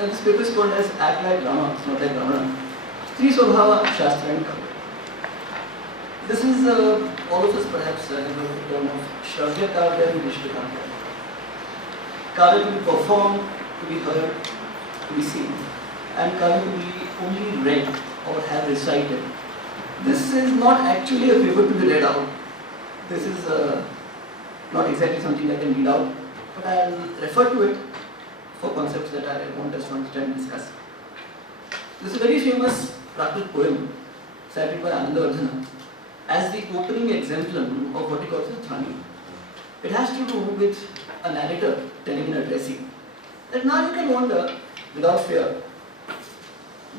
and this paper is called as Act Like Rama, It's Not Like Ravana, Stri Swabhava Shastra and Kavya. This is all of us perhaps have heard the term of Shravya Kavya and Vishnu Kavya. Kavya to be performed, to be heard, to be seen, and Kavya to be only read or have recited. This is not actually a paper to be read out. This is not exactly something I can read out, but I will refer to it for concepts that I want us to understand and discuss. This is a very famous Prakrit poem cited by Anandavardhana as the opening exemplum of what he calls as Dhani. It has to do with a narrator telling an addressee that now you can wonder, without fear,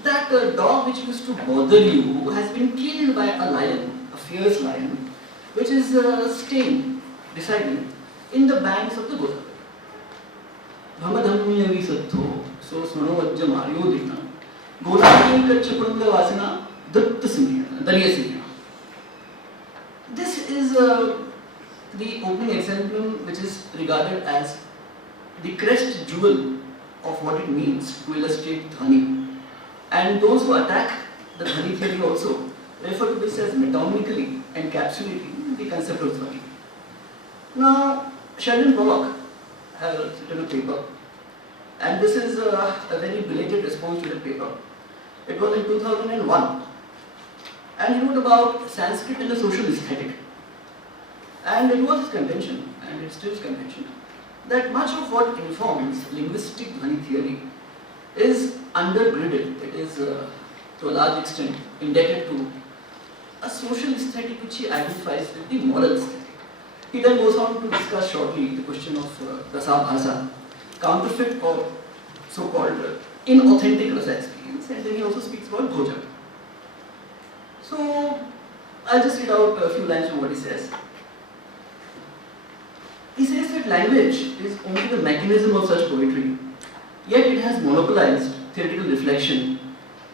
that a dog which used to bother you has been killed by a lion, a fierce lion, which is staying beside you in the banks of the Godavari. Bhamadhamyavi sattho, so suno vajja mariyo dina, Godavari kachapunda vasana, datta singha, daliya singha. This is the opening exemplum which is regarded as the crest jewel of what it means to illustrate Dhani. And those who attack the Dhani theory also refer to this as metonically encapsulating the concept of Dhani. Now, Sheldon Pollock has written a paper, and this is a very belated response to the paper. It was in 2001, and he wrote about Sanskrit and the social aesthetic. And it was his contention, and it's still his contention, that much of what informs linguistic Dhani theory is undergirded. It is, to a large extent, indebted to a social aesthetic which he identifies with the moral aesthetic. He then goes on to discuss shortly the question of rasa-bhasa, counterfeit or so-called inauthentic rasa experience, and then he also speaks about bhoja. So, I'll just read out a few lines from what he says. He says that language is only the mechanism of such poetry, yet it has monopolized theoretical reflection.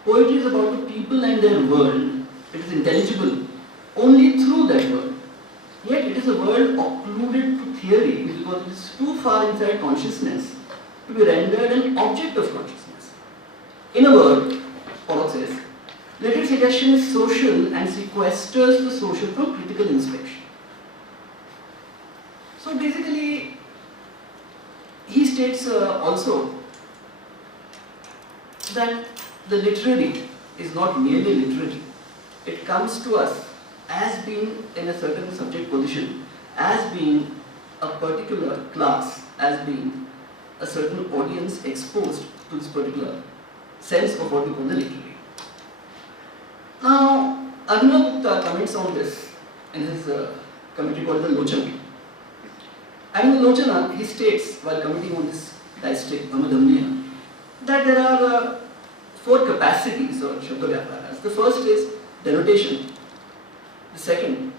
Poetry is about the people and their world. It is intelligible only through that world. Yet it is a world occluded to theory because it is too far inside consciousness to be rendered an object of consciousness. In a word, Pollock says, literary suggestion is social and sequesters the social from critical inspection. So basically, he states also that the literary is not merely literary. It comes to us as being in a certain subject position, as being a particular class, as being a certain audience exposed to this particular sense of what we call the literary. Now, Abhinav Gupta comments on this in his commentary called the Lochana. And in the Lochana, he states, while commenting on this distich, Bhamadhamya, that there are 4 capacities or Shabda-Vyaparas. The first is denotation. The second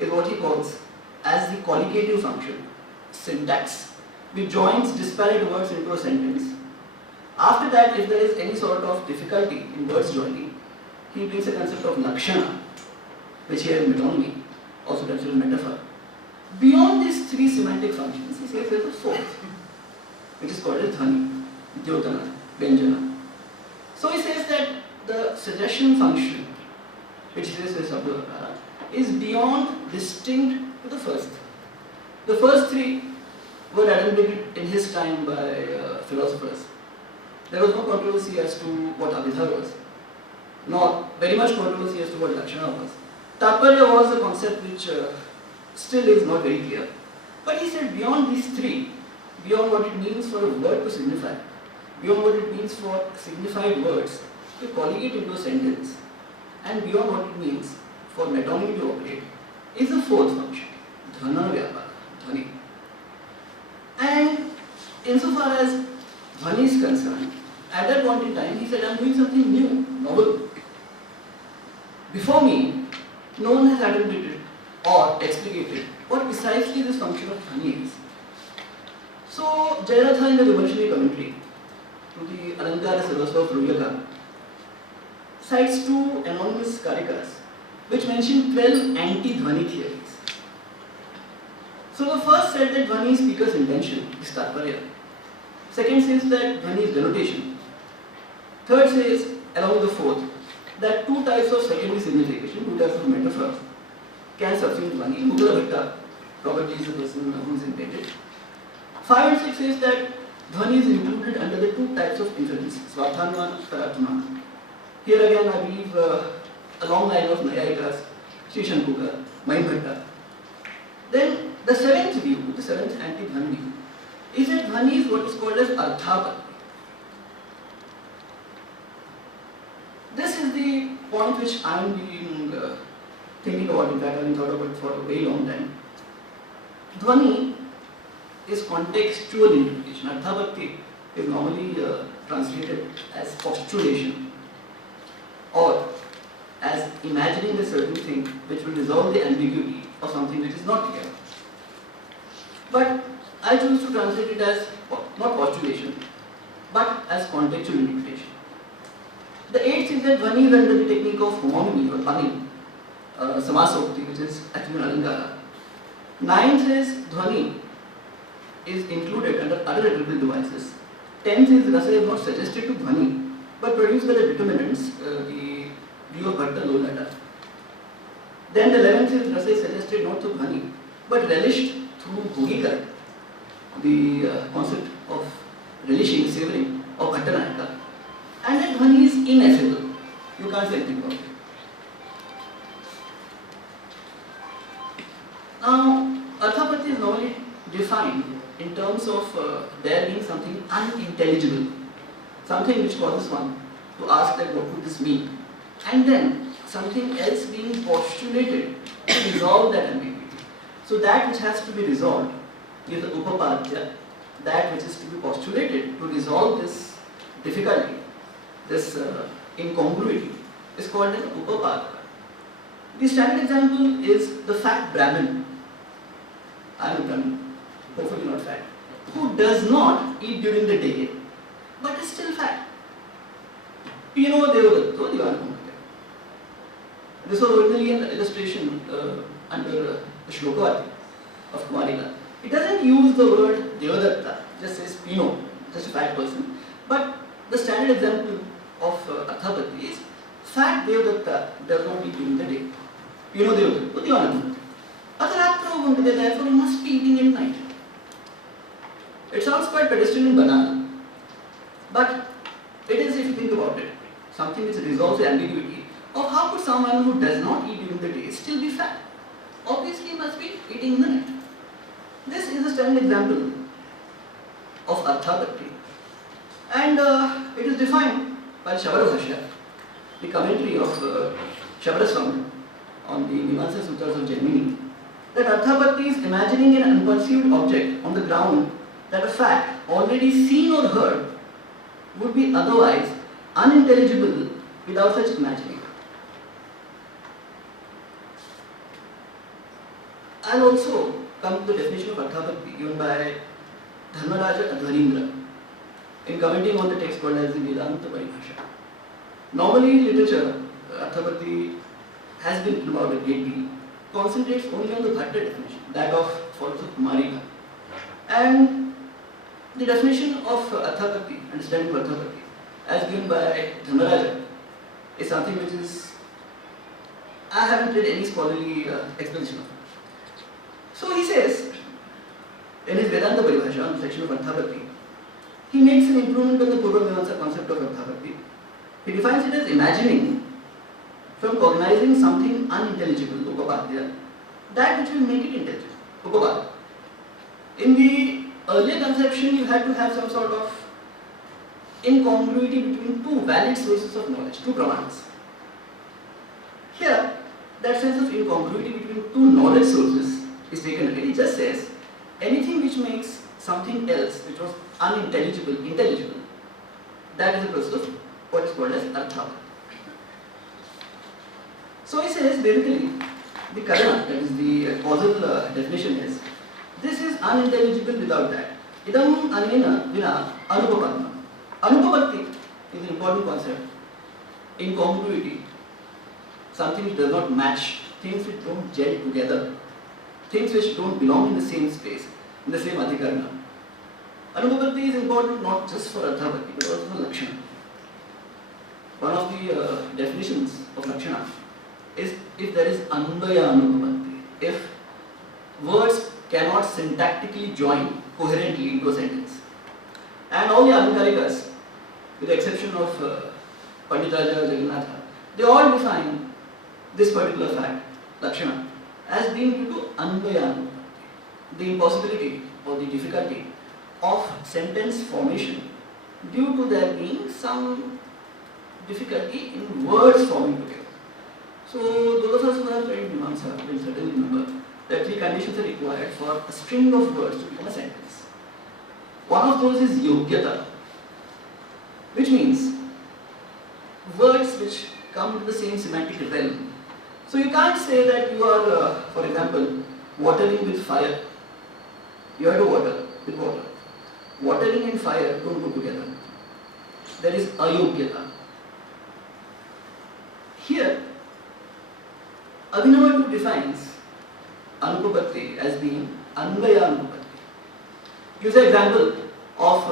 is what he calls as the collocative function, syntax, which joins disparate words into a sentence. After that, if there is any sort of difficulty in words joining, he brings a concept of lakshana, which here is metonymy, also considered metaphor. Beyond these 3 semantic functions, he says there is a 4th, which is called as dhani, dyotana, vyanjana. So he says that the suggestion function, which he says is Shabda-Vyapara, is beyond distinct to the first. The first 3 were identified in his time by philosophers. There was no controversy as to what Abhidha was, nor very much controversy as to what Lakshana was. Tatparya was a concept which still is not very clear. But he said beyond these 3, beyond what it means for a word to signify, beyond what it means for signified words to colligate into a sentence, and beyond what it means for metonymy to operate, is the 4th function, dhana vyapara, dhani. And insofar as dhani is concerned, at that point in time, he said, I am doing something new, novel. Before me, no one has identified or explicated what precisely this function of dhani is. So, Jayaratha in the revolutionary commentary to the Alankara Sarvasva of Ruryaka cites 2 anonymous karikas which mention 12 anti-dhvani theories. So the first said that dhvani is speaker's intention, is tatparya. Second says that dhvani is denotation. Third says, along with the fourth, that two types of secondary signification, two types of metaphor can subsume dhvani. Mudra Bhatta probably is the person who is invented. 5 and 6 says that dhvani is included under the two types of inference, Swarthanumana, Parathamana. Here again I believe a long line of Nayayikas, Sri Shankukar, Mahim. Then the seventh view, the seventh anti-dhvani view, is that dhvani is what is called as Arthapatti. This is the point which I am being thinking about. In fact, I have thought about it for a very long time. Dhvani is contextual interpretation. Arthapatti is normally translated as postulation or as imagining a certain thing which will resolve the ambiguity of something which is not clear. But I choose to translate it as not postulation but as contextual interpretation. The eighth is that dhvani is under the technique of homonymy or punning, samasokti, which is actually an alangara. Ninth is dhvani is included under other rhetorical devices. 10th is rasa is not suggested to dhvani but produced by the determinants, the view of Bhatta Lolata. Then the 11th is rasa is suggested not to dhvani but relished through bhogikar, the concept of relishing, savoring of Bhatta Nayaka. And that dhvani is ineffable. You can't say anything about it. Now, Arthapatti is normally defined in terms of there being something unintelligible, something which causes one to ask that what could this mean, and then something else being postulated to resolve that ambiguity. So that which has to be resolved is the upapadya, that which is to be postulated to resolve this difficulty, this incongruity, is called an upapadya. The standard example is the fat Brahmin. I am a Brahmin, hopefully not fat, who does not eat during the day but is still fat. Pino Devadatto Divanamukta. This was originally an illustration under the Shlokavati of Kumarika. It doesn't use the word Devadatta, just says Pino, just a fat person. But the standard example of Arthapatti is fat Devadatta does not eat during the day. Pino Devadatto Divanamukta. Therefore, he must be eating at night. It sounds quite pedestrian and banal, but it is, if you think about it, something which resolves the ambiguity of how could someone who does not eat during the day still be fat? Obviously, he must be eating in the night. This is a standard example of Arthapatti, and it is defined by Shabara Bhashya, the commentary of Shabara Swami on the Mimamsa Sutras of Jaimini, that Arthapatti is imagining an unperceived object on the ground that a fact already seen or heard would be otherwise unintelligible without such imagining. I will also come to the definition of Arthapatti given by Dharmaraja Adhvarindra in commenting on the text called as the Vedanta Paribhasha. Normally in literature, Arthapatti has been written about a great deal, concentrates only on the Bhatta definition, that of followers of Kumarika. And the definition of Arthapatti, understanding of Arthapatti, as given by Dharmaraja, is something which is, I haven't read any scholarly explanation of it. So he says, in his Vedanta Paribhasha, on the section of Arthapatti, he makes an improvement on the Purva-Mimamsa concept of Arthapatti. He defines it as imagining from cognizing something unintelligible, upapadya, that which will make it intelligible, upapadya. In the earlier conception, you had to have some sort of incongruity between two valid sources of knowledge, two pramanas. Here, that sense of incongruity between two knowledge sources is taken away. It just says anything which makes something else which was unintelligible, intelligible, that is the process of what is called as Arthapatti. So he says basically the karana, that is the causal definition is, this is unintelligible without that. Idam anena vina anupapadma. Anupapatti is an important concept. Incongruity, something which does not match, things which don't gel together, things which don't belong in the same space, in the same adhikarana. Anupapatti is important not just for Arthapatti but also for Lakshana. One of the definitions of Lakshana is if there is Anvaya Anupapatti, if words cannot syntactically join coherently into a sentence. And all the Alankarikas, with the exception of Panditaja Jagannatha, they all define this particular fact, Lakshana, as being due to Anvaya Anupapatti, the impossibility or the difficulty of sentence formation due to there being some difficulty in words forming together. So those of us who have read Mimamsa will certainly remember that three conditions are required for a string of words to become a sentence. One of those is Yogyata, which means words which come to the same semantic realm. So you can't say that you are, for example, watering with fire. You have to water with water. Watering and fire don't go together. There is ayogyata. Here, Abhinavadu defines Anupapatti as being Anvaya Anupapatti. Gives an example of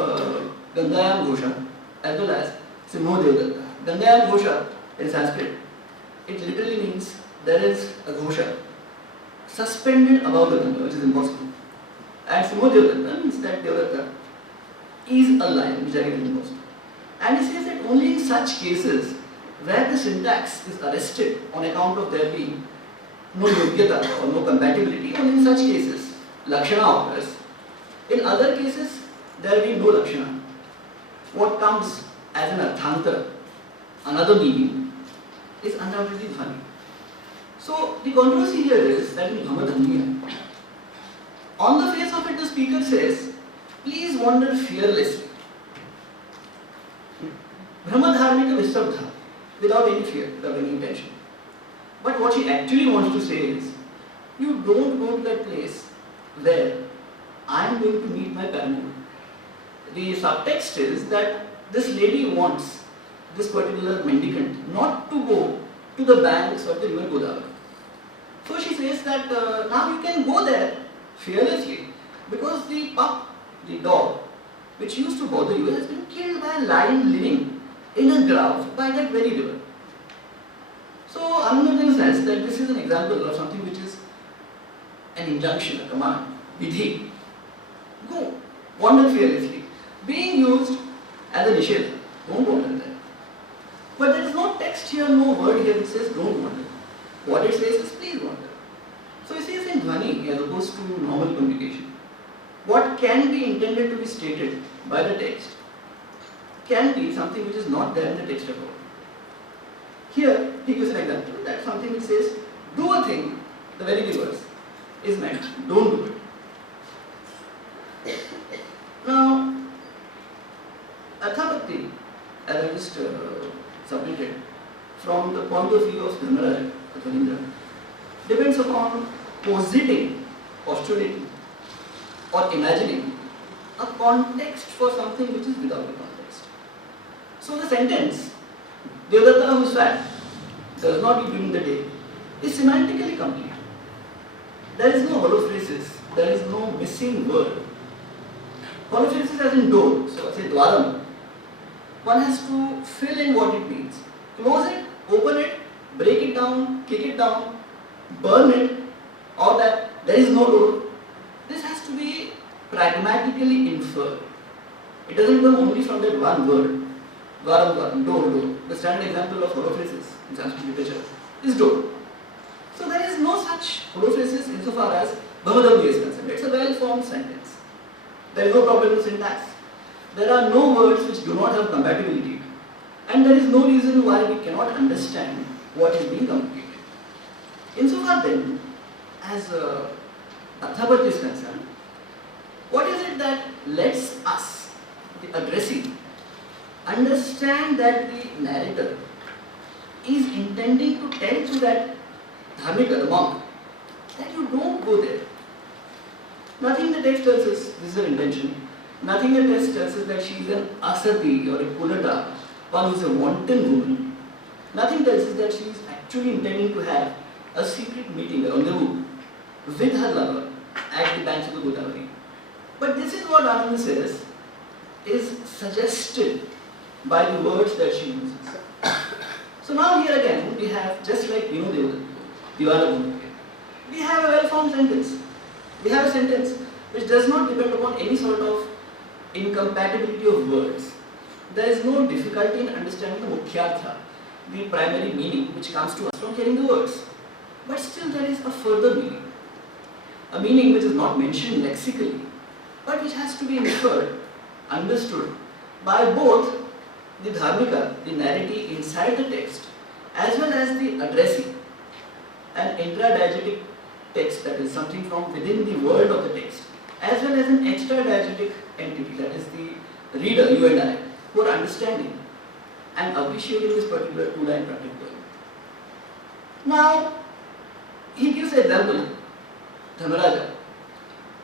Gandayam Ghosha as well as Simho Devdatta. Gandayam Ghosha in Sanskrit, it literally means there is a Ghosha suspended above the Ganga, which is impossible. And Simho Devdatta means that Devdatta is a lion, which again is impossible. And he says that only in such cases where the syntax is arrested on account of there being no yogyata or no compatibility, only in such cases Lakshana occurs. In other cases, there will be no Lakshana. What comes as an Arthantara, another meaning, is undoubtedly Dhvani. So the controversy here is that in Bhamadhamniya, on the face of it the speaker says, please wander fearlessly. Brahmadharmika Vistabdha, without any fear, without any intention. But what she actually wants to say is, you don't go to that place where I am going to meet my paramour. The subtext is that this lady wants this particular mendicant not to go to the banks of the river Godavari. So she says that now you can go there fearlessly because the pup, the dog, which used to bother you, has been killed by a lion living in a grove by that very river. So Anupapatti says that this is an example of something which is an injunction, a command, vidhi. Go, wander fearlessly, being used as a nishedha. Don't wander there. But there is no text here, no word here which says don't wander. What it says is please wander. So it says in Dhvani as opposed to normal communication. What can be intended to be stated by the text can be something which is not there in the text at all. Here he gives an example that something which says do a thing, the very reverse is meant, don't do it. Now, Arthapatti, as I just submitted, from the point of view of Dharmaraj, Dhanindra, depends upon positing, postulating, or imagining a context for something which is without a context. So the sentence, Devdatta who is fat does not eat during the day, is semantically complete. There is no holophrasis, there is no missing word. Holophrasis as in door, so I say dwaram. One has to fill in what it means. Close it, open it, break it down, kick it down, burn it, or that there is no door. This has to be pragmatically inferred. It doesn't come only from that one word. Dwaram, dwaram, door, door. The standard example of holophrasis in Sanskrit literature is door. So there is no such holophrasis insofar as Bhamadhamniya is concerned. It's a well-formed sentence. There is no problem with syntax. There are no words which do not have compatibility. And there is no reason why we cannot understand what is being communicated. Insofar then, as Arthapatti is concerned, what is it that lets us, the addressee, understand that the narrator is intending to tell to that dharmika, the monk, that you don't go there. Nothing in the text tells us this is her intention. Nothing in the text tells us that she is an asati or a kulata, one who is a wanton woman. Nothing tells us that she is actually intending to have a secret meeting, a rendezvous, with her lover at the banks of the Godavari. But this is what Ananda says is suggested by the words that she uses. So now here again we have, just like Diwala Bhumike, we have a well-formed sentence. We have a sentence which does not depend upon any sort of incompatibility of words. There is no difficulty in understanding the Mukhyartha, the primary meaning which comes to us from hearing the words. But still there is a further meaning. A meaning which is not mentioned lexically, but which has to be inferred, understood by both the dharmika, the narratee inside the text, as well as the addressee, an intradiegetic text, that is something from within the world of the text, as well as an extradiegetic entity, that is the reader, you and I, who are understanding and appreciating this particular two-line Pratik poem. Now, he gives an example, Dhamaraja,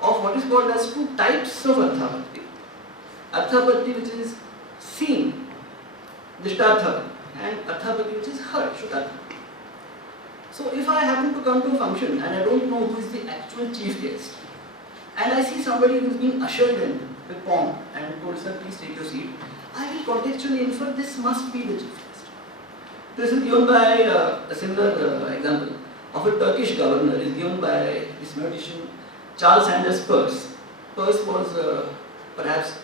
of what is called as two types of Arthapatti. Arthapatti which is seen, Dishtarthapatti, and Arthapatti which is heard, Shutarthapatti. So if I happen to come to a function and I don't know who is the actual chief guest, and I see somebody who is being ushered in with pomp and told, sir, please take your seat, I will contextually infer this must be the chief guest. This is given by a similar example of a Turkish governor, is given by this mathematician Charles Sanders Peirce. Peirce was perhaps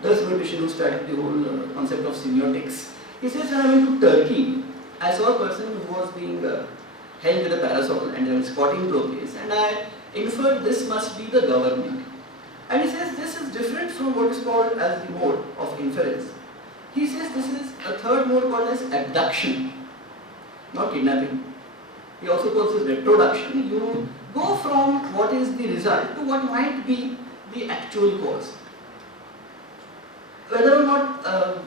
the mathematician who started the whole concept of semiotics. He says, when I went to Turkey, I saw a person who was being held with a parasol and they were escorting to a place, and I inferred this must be the government. And he says this is different from what is called as the mode of inference. He says this is a third mode called as abduction, not kidnapping. He also calls this retroduction. You go from what is the result to what might be the actual cause. Whether or not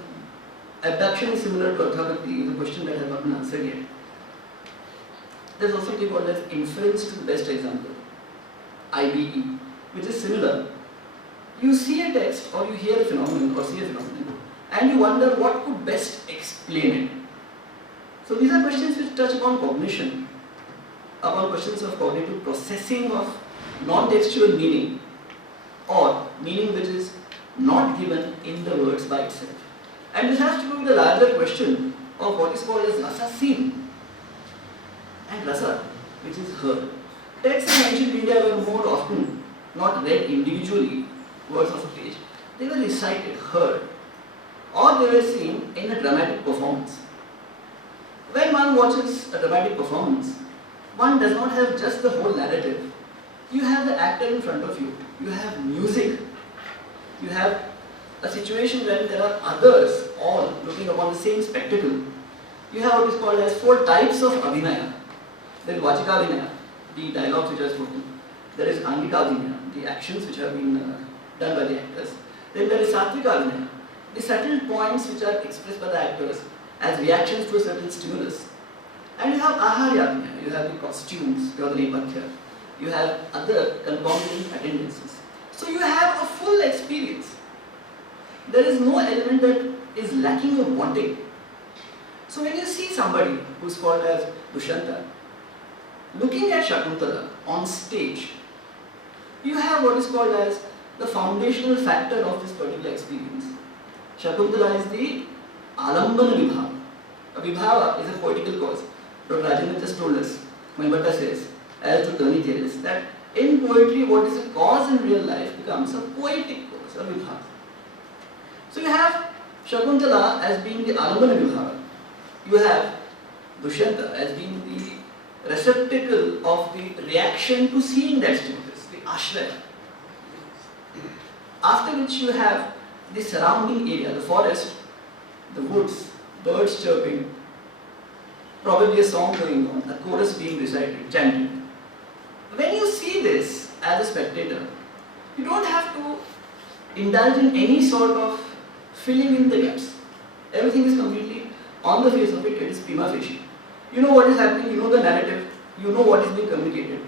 abduction is similar to Arthapatti is a question that has not been answered yet. There is also something called as inference to best example, IBE, which is similar. You see a text or you hear a phenomenon or see a phenomenon and you wonder what could best explain it. So these are questions which touch upon cognition, upon questions of cognitive processing of non-textual meaning or meaning which is not given in the words by itself. And this has to do with the larger question of what is called as rasa seen and rasa, which is heard. Texts in ancient India were more often not read individually, words of a page. They were recited, heard, or they were seen in a dramatic performance. When one watches a dramatic performance, one does not have just the whole narrative. You have the actor in front of you. You have music. You have a situation where there are others all looking upon the same spectacle. You have what is called as 4 types of abhinaya. There is vachika abhinaya, the dialogues which are spoken. There is angika abhinaya, the actions which have been done by the actors. Then there is satvika abhinaya, the subtle points which are expressed by the actors as reactions to a certain stimulus. And you have aharya abhinaya, you have the costumes, you have the nepathya, you have other concomitant attendances. So you have a full experience. There is no element that is lacking or wanting. So when you see somebody who is called as Dushyanta, looking at Shakuntala on stage, you have what is called as the foundational factor of this particular experience. Shakuntala is the alambana vibhava. A vibhava is a poetical cause. Dr. Rajendra just told us, Maimata says, as to Tani tells, that in poetry what is a cause in real life becomes a poetic cause, a vibhava. So you have Shakuntala as being the alambana vibhava. You have Dushyanta as being the receptacle of the reaction to seeing that stimulus, the ashraya. After which you have the surrounding area, the forest, the woods, birds chirping, probably a song going on, a chorus being recited, chanted. When you see this as a spectator, you don't have to indulge in any sort of filling in the gaps. Everything is completely on the face of it, it is prima facie. You know what is happening, you know the narrative, you know what is being communicated.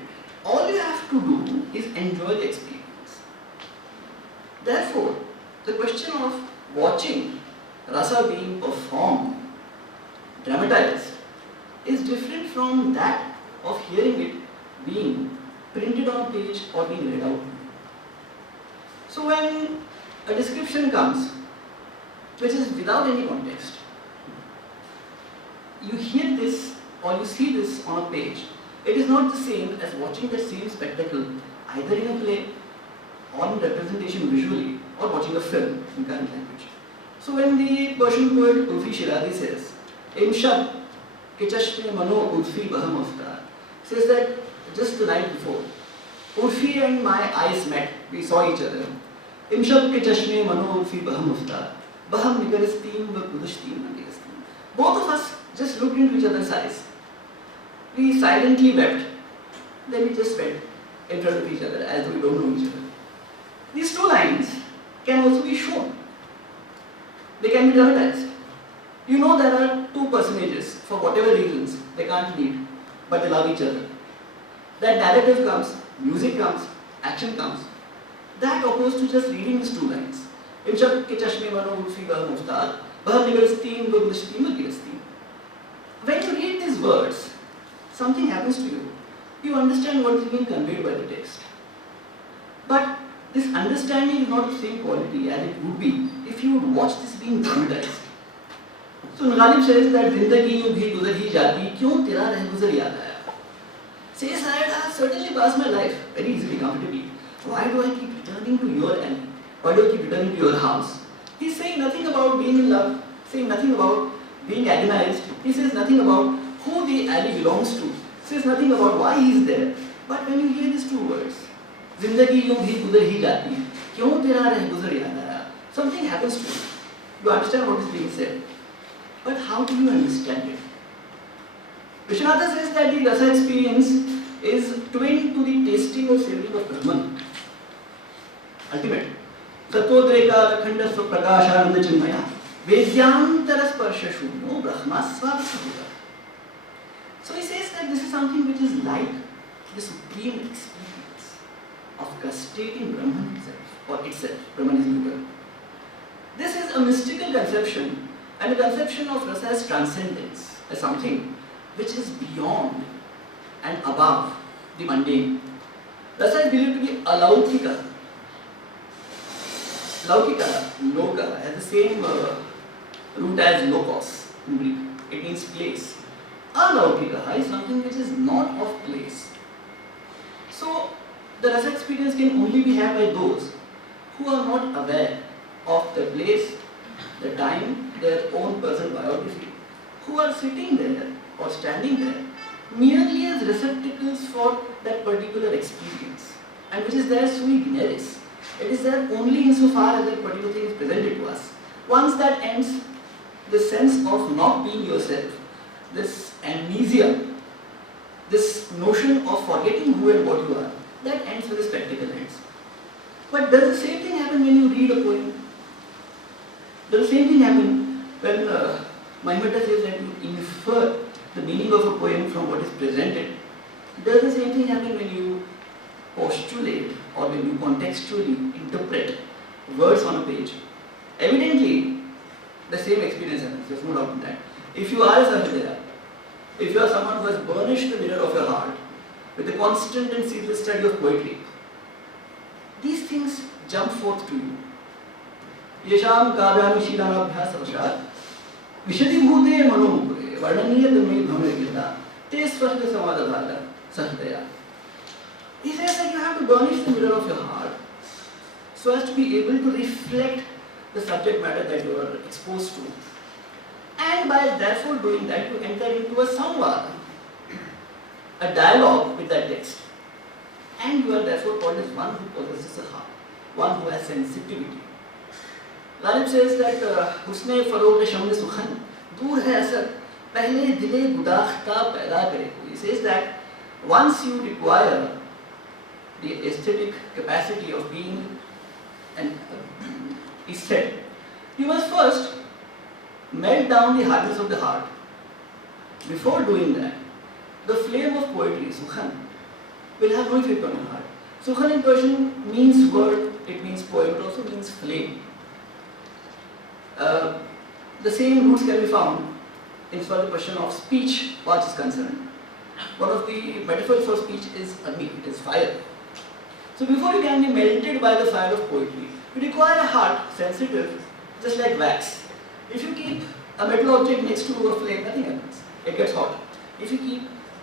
All you have to do is enjoy the experience. Therefore, the question of watching rasa being performed, dramatized, is different from that of hearing it being printed on a page or being read out. So when a description comes which is without any context. You hear this or you see this on a page. It is not the same as watching the same spectacle either in a play or in representation visually or watching a film in current language. So when the Persian poet Urfi Shirazi says, Imshab ke chashme mano Urfi baham aftar, says that just the night before, Urfi and my eyes met, we saw each other. Imshab ke chashme mano Urfi baham aftar, baham nigaristeen wa kudashteen nigaristeen. Both of us just looked into each other's eyes. We silently wept. Then we just wept in front of each other as though we don't know each other. These two lines can also be shown. They can be dramatized. You know there are two personages, for whatever reasons, they can't meet, but they love each other. That narrative comes, music comes, action comes. That opposed to just reading these two lines. Imshab ke chashme mano Urfi baham aftar, baham nigaristeen wa kudashteen wa nigaristeen. When you read these words, something happens to you. You understand what is being conveyed by the text. But this understanding is not of the same quality as it would be if you would watch this being dramatized. So Ghalib says that Zindagi यूं भी गुजर ही जाती क्यों तेरा रह गुजर याद आया. Says I have certainly passed my life very easily, comfortably. Why do I keep returning to your alley? Why do I keep returning to your house? He's saying nothing about being in love, saying nothing about being agonized. He says nothing about who the alley belongs to. He says nothing about why he is there. But when you hear these two words, Zindagi यूं भी गुजर ही जाती क्यों तेरा रह गुजर याद आया, something happens to you. You understand what is being said. But how do you understand it? Vishwanatha says that the rasa experience is twin to the tasting or savoring of Brahman. Ultimate. Sattvodreka akhanda prakashananda chinmaya vedyantara sparsha shunyo brahma svabhuta. So he says that this is something which is like the supreme experience of gustating Brahman itself, or itself, Brahman is neutral. This is a mystical conception, and a conception of rasa as transcendence, as something which is beyond and above the mundane. Rasa is believed to be alaukika. Laukika, loka, has the same root as lokos in Greek. It means place. Alaukika is something which is not of place. So, the rasa experience can only be had by those who are not aware of the place, the time, their own personal biography, who are sitting there or standing there merely as receptacles for that particular experience, and which is there sui generis. It is there only insofar as that particular thing is presented to us. Once that ends, the sense of not being yourself, this amnesia, this notion of forgetting who and what you are, that ends with the spectacle ends. But does the same thing happen when you read a poem? Does the same thing happen when Maimata says that you infer the meaning of a poem from what is presented? Does the same thing happen when you postulate or when you contextually interpret words on a page? Evidently, the same experience happens, there's no doubt in that. If you are a Sahidaya, if you are someone who has burnished the mirror of your heart with the constant and ceaseless study of poetry, these things jump forth to you. Yesham kavyami shilanabhyas avashat vishadi bhute manomukure varnaniya tamil bhamagita te swasthya samadadhara Sahidaya. He says that you have to burnish the mirror of your heart so as to be able to reflect the subject matter that you are exposed to. And by therefore doing that, you enter into a samvada, a dialogue with that text. And you are therefore called as one who possesses a heart, one who has sensitivity. Ghalib says that husne farogh shamne sukhan dur hai asar pehle dile gudakhta paida kare ko. He says that once you require the aesthetic capacity of being an aesthete, you must first melt down the hardness of the heart. Before doing that, the flame of poetry, sukhan, will have no effect on your heart. Sukhan in Persian means word, it means poem, it also means flame. The same roots can be found in far the question of speech what is concerned. One of the metaphors for speech is Agni, it is fire. So before you can be melted by the fire of poetry, you require a heart sensitive, just like wax. A metal object next to a flame, nothing happens. It gets hot. If you keep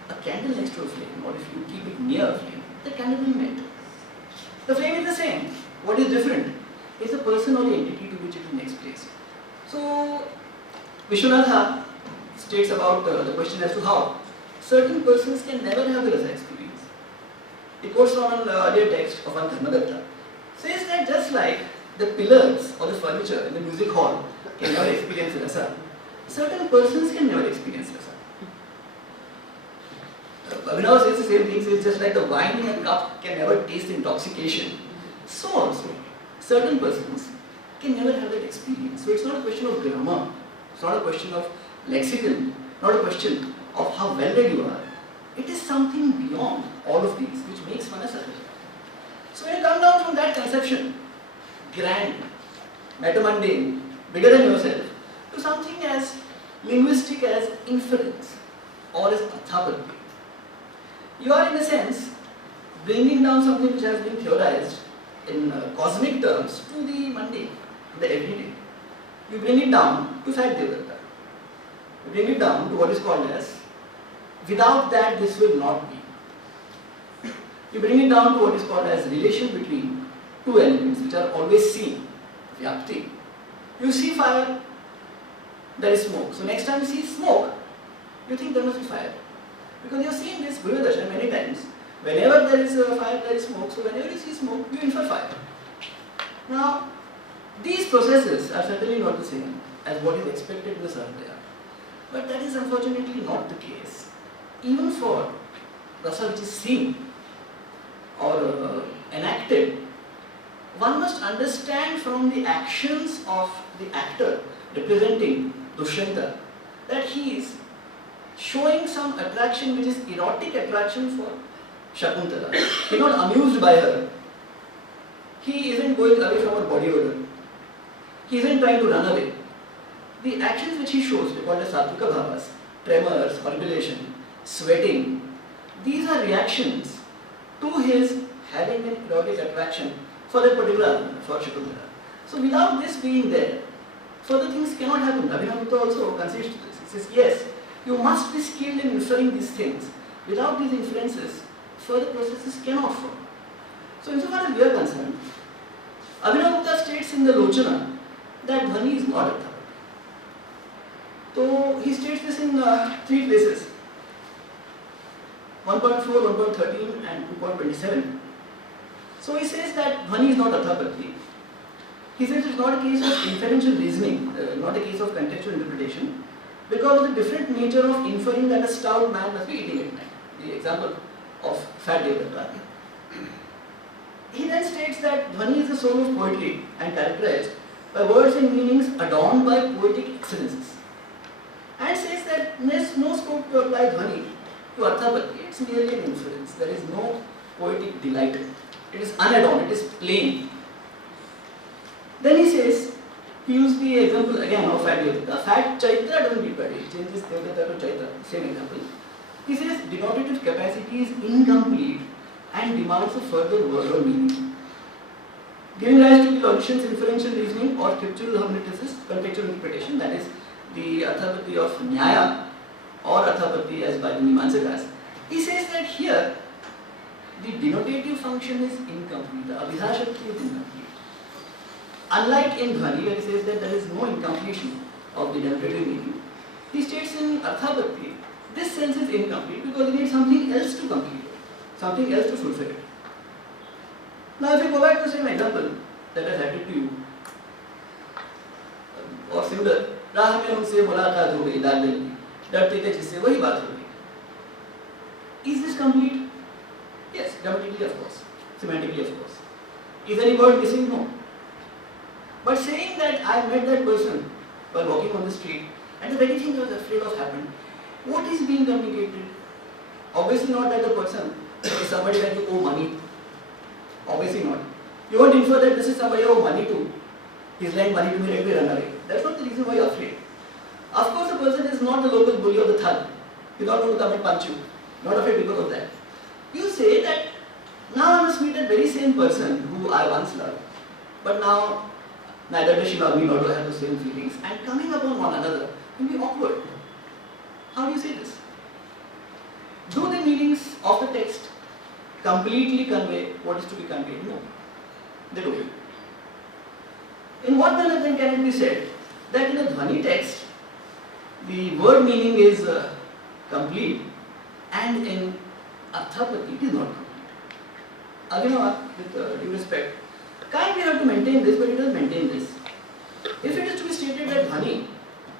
a candle next to a flame, or if you keep it near a flame, the candle will melt. The flame is the same. What is different is the person or the entity to which it is next placed. So, Vishwanatha states about the question as to how certain persons can never have the rasa experience. He quotes from an earlier text of Dharmadatta. Says that just like the pillars or the furniture in the music hall can never experience rasa, certain persons can never experience rasa. Abhinav says the same thing, says just like the wine in a cup can never taste intoxication, so also certain persons can never have that experience. So it's not a question of grammar, it's not a question of lexicon, not a question of how well read you are. It is something beyond all of these which makes one a sadhaka. So when you come down from that conception, grand, metamundane, bigger than yourself, to something as linguistic as inference or as athapati, you are in a sense bringing down something which has been theorized in cosmic terms to the mundane, to the everyday. You bring it down to Sat Devadatta. You bring it down to what is called as, without that this will not be. You bring it down to what is called as relation between two elements which are always seen, vyapti. You see fire, there is smoke. So next time you see smoke, you think there must be fire. Because you have seen this Gurudasha many times. Whenever there is a fire, there is smoke. So whenever you see smoke, you infer fire. Now, these processes are certainly not the same as what is expected in the Sarvadaya. But that is unfortunately not the case. Even for rasa which is seen or enacted, one must understand from the actions of the actor representing Dushyanta that he is showing some attraction which is erotic attraction for Shakuntala. He is not amused by her. He isn't going away from her body odor. He isn't trying to run away. The actions which he shows, called as Satvika Bhavas, tremors, horripilation, sweating, these are reactions to his having an erotic attraction for that particular for Shakuntala. So without this being there, further things cannot happen. Abhinavutta also concedes to this. He says, yes, you must be skilled in inferring these things. Without these inferences, further processes cannot follow. So insofar as we are concerned, Abhinavutta states in the Lochana that Dhvani is not a thapati. So he states this in 3 places, 1.4, 1.13 and 2.27. So he says that Dhvani is not a thapati. He says it's not a case of inferential reasoning, not a case of contextual interpretation, because of the different nature of inferring that a stout man must be eating at night. The example of Fat Devadatta. He then states that Dhvani is the soul of poetry and characterized by words and meanings adorned by poetic excellences. And says that there is no scope to apply Dhvani to Arthapati. It's merely an inference. There is no poetic delight. It is unadorned, it is plain. Then he says, he used the example again of Fat Devadatta. Fat Chaitra doesn't need body, it changes Devadatta to Chaitra, same example. He says, denotative capacity is incomplete and demands a further word or meaning. Giving rise to the logician's inferential reasoning or scriptural hermeneutics, contextual interpretation, that is the Arthapati of Nyaya or Arthapati as by the Mimamsakas. He says that here, the denotative function is incomplete, the Abhidhashakti is incomplete. Unlike in Dhvani, where he says that there is no incompletion of the denotative meaning, he states in Arthapati, this sense is incomplete because it needs something else to complete it, something else to fulfill it. Now, if you go back to the same example that I cited to you, or similar, राह में उनसे मुलाकात हो गई दाल में डरते थे जिससे वही बात हो गई. Is this complete? Yes, grammatically of course, semantically of course. Is any word missing? No. But saying that I met that person while walking on the street and the very thing I was afraid of happened, what is being communicated? Obviously not that the person is somebody that you owe money. Obviously not. You won't infer that this is somebody you owe money to. He's lent money to me, let me run away. That's not the reason why you're afraid. Of course the person is not the local bully or the thug. He's not going to come and punch you. Not afraid because of that. You say that now I must meet that very same person who I once loved. But now neither does she love me nor do I have the same feelings. And coming upon one another will be awkward. How do you say this? Do the meanings of the text completely convey what is to be conveyed? No, they don't. In what manner then can it be said that in a Dhvani text, the word meaning is complete and in Arthapati it is not complete? Abhinav, with due respect, can't we have to maintain this, but it does maintain this. If it is to be stated that Dhvani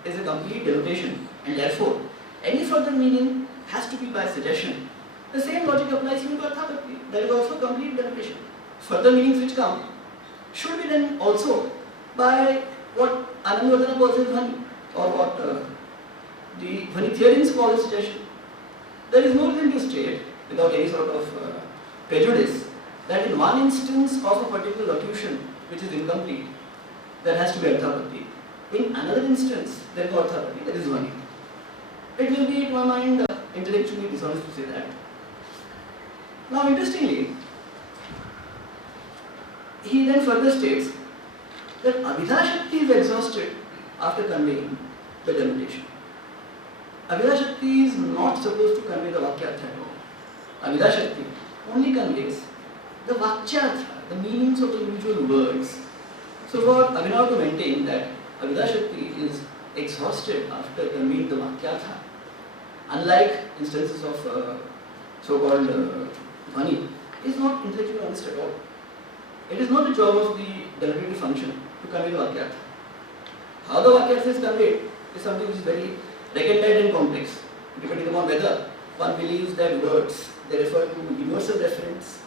is a complete denotation and therefore any further meaning has to be by suggestion, the same logic applies even to Arthapati. There is also complete denotation. Further meanings which come should be then also by what Anandavardhana calls as Dhvani, or what the Dhvani theorians call as suggestion. There is no reason to state, without any sort of prejudice, that in one instance of a particular locution which is incomplete, there has to be Arthapati. In another instance, there is no Arthapati, there is Dhvani. It will be, to my mind, intellectually dishonest to say that. Now, interestingly, he then further states that Abhidha Shakti is exhausted after conveying the denotation. Abhidha Shakti is not supposed to convey the Vakyartha at all. Abhidha Shakti only conveys the Vakyartha, the meanings of the individual words. So for Abhinav to maintain that Abhidha Shakti is exhausted after conveying the Vakyartha, unlike instances of so-called Dhvani, is not intellectually honest at all. It is not the job of the denotative function to convey the Vakyartha. How the Vakyartha is conveyed is something which is very recondite and complex, depending upon whether one believes that words, they refer to universal reference,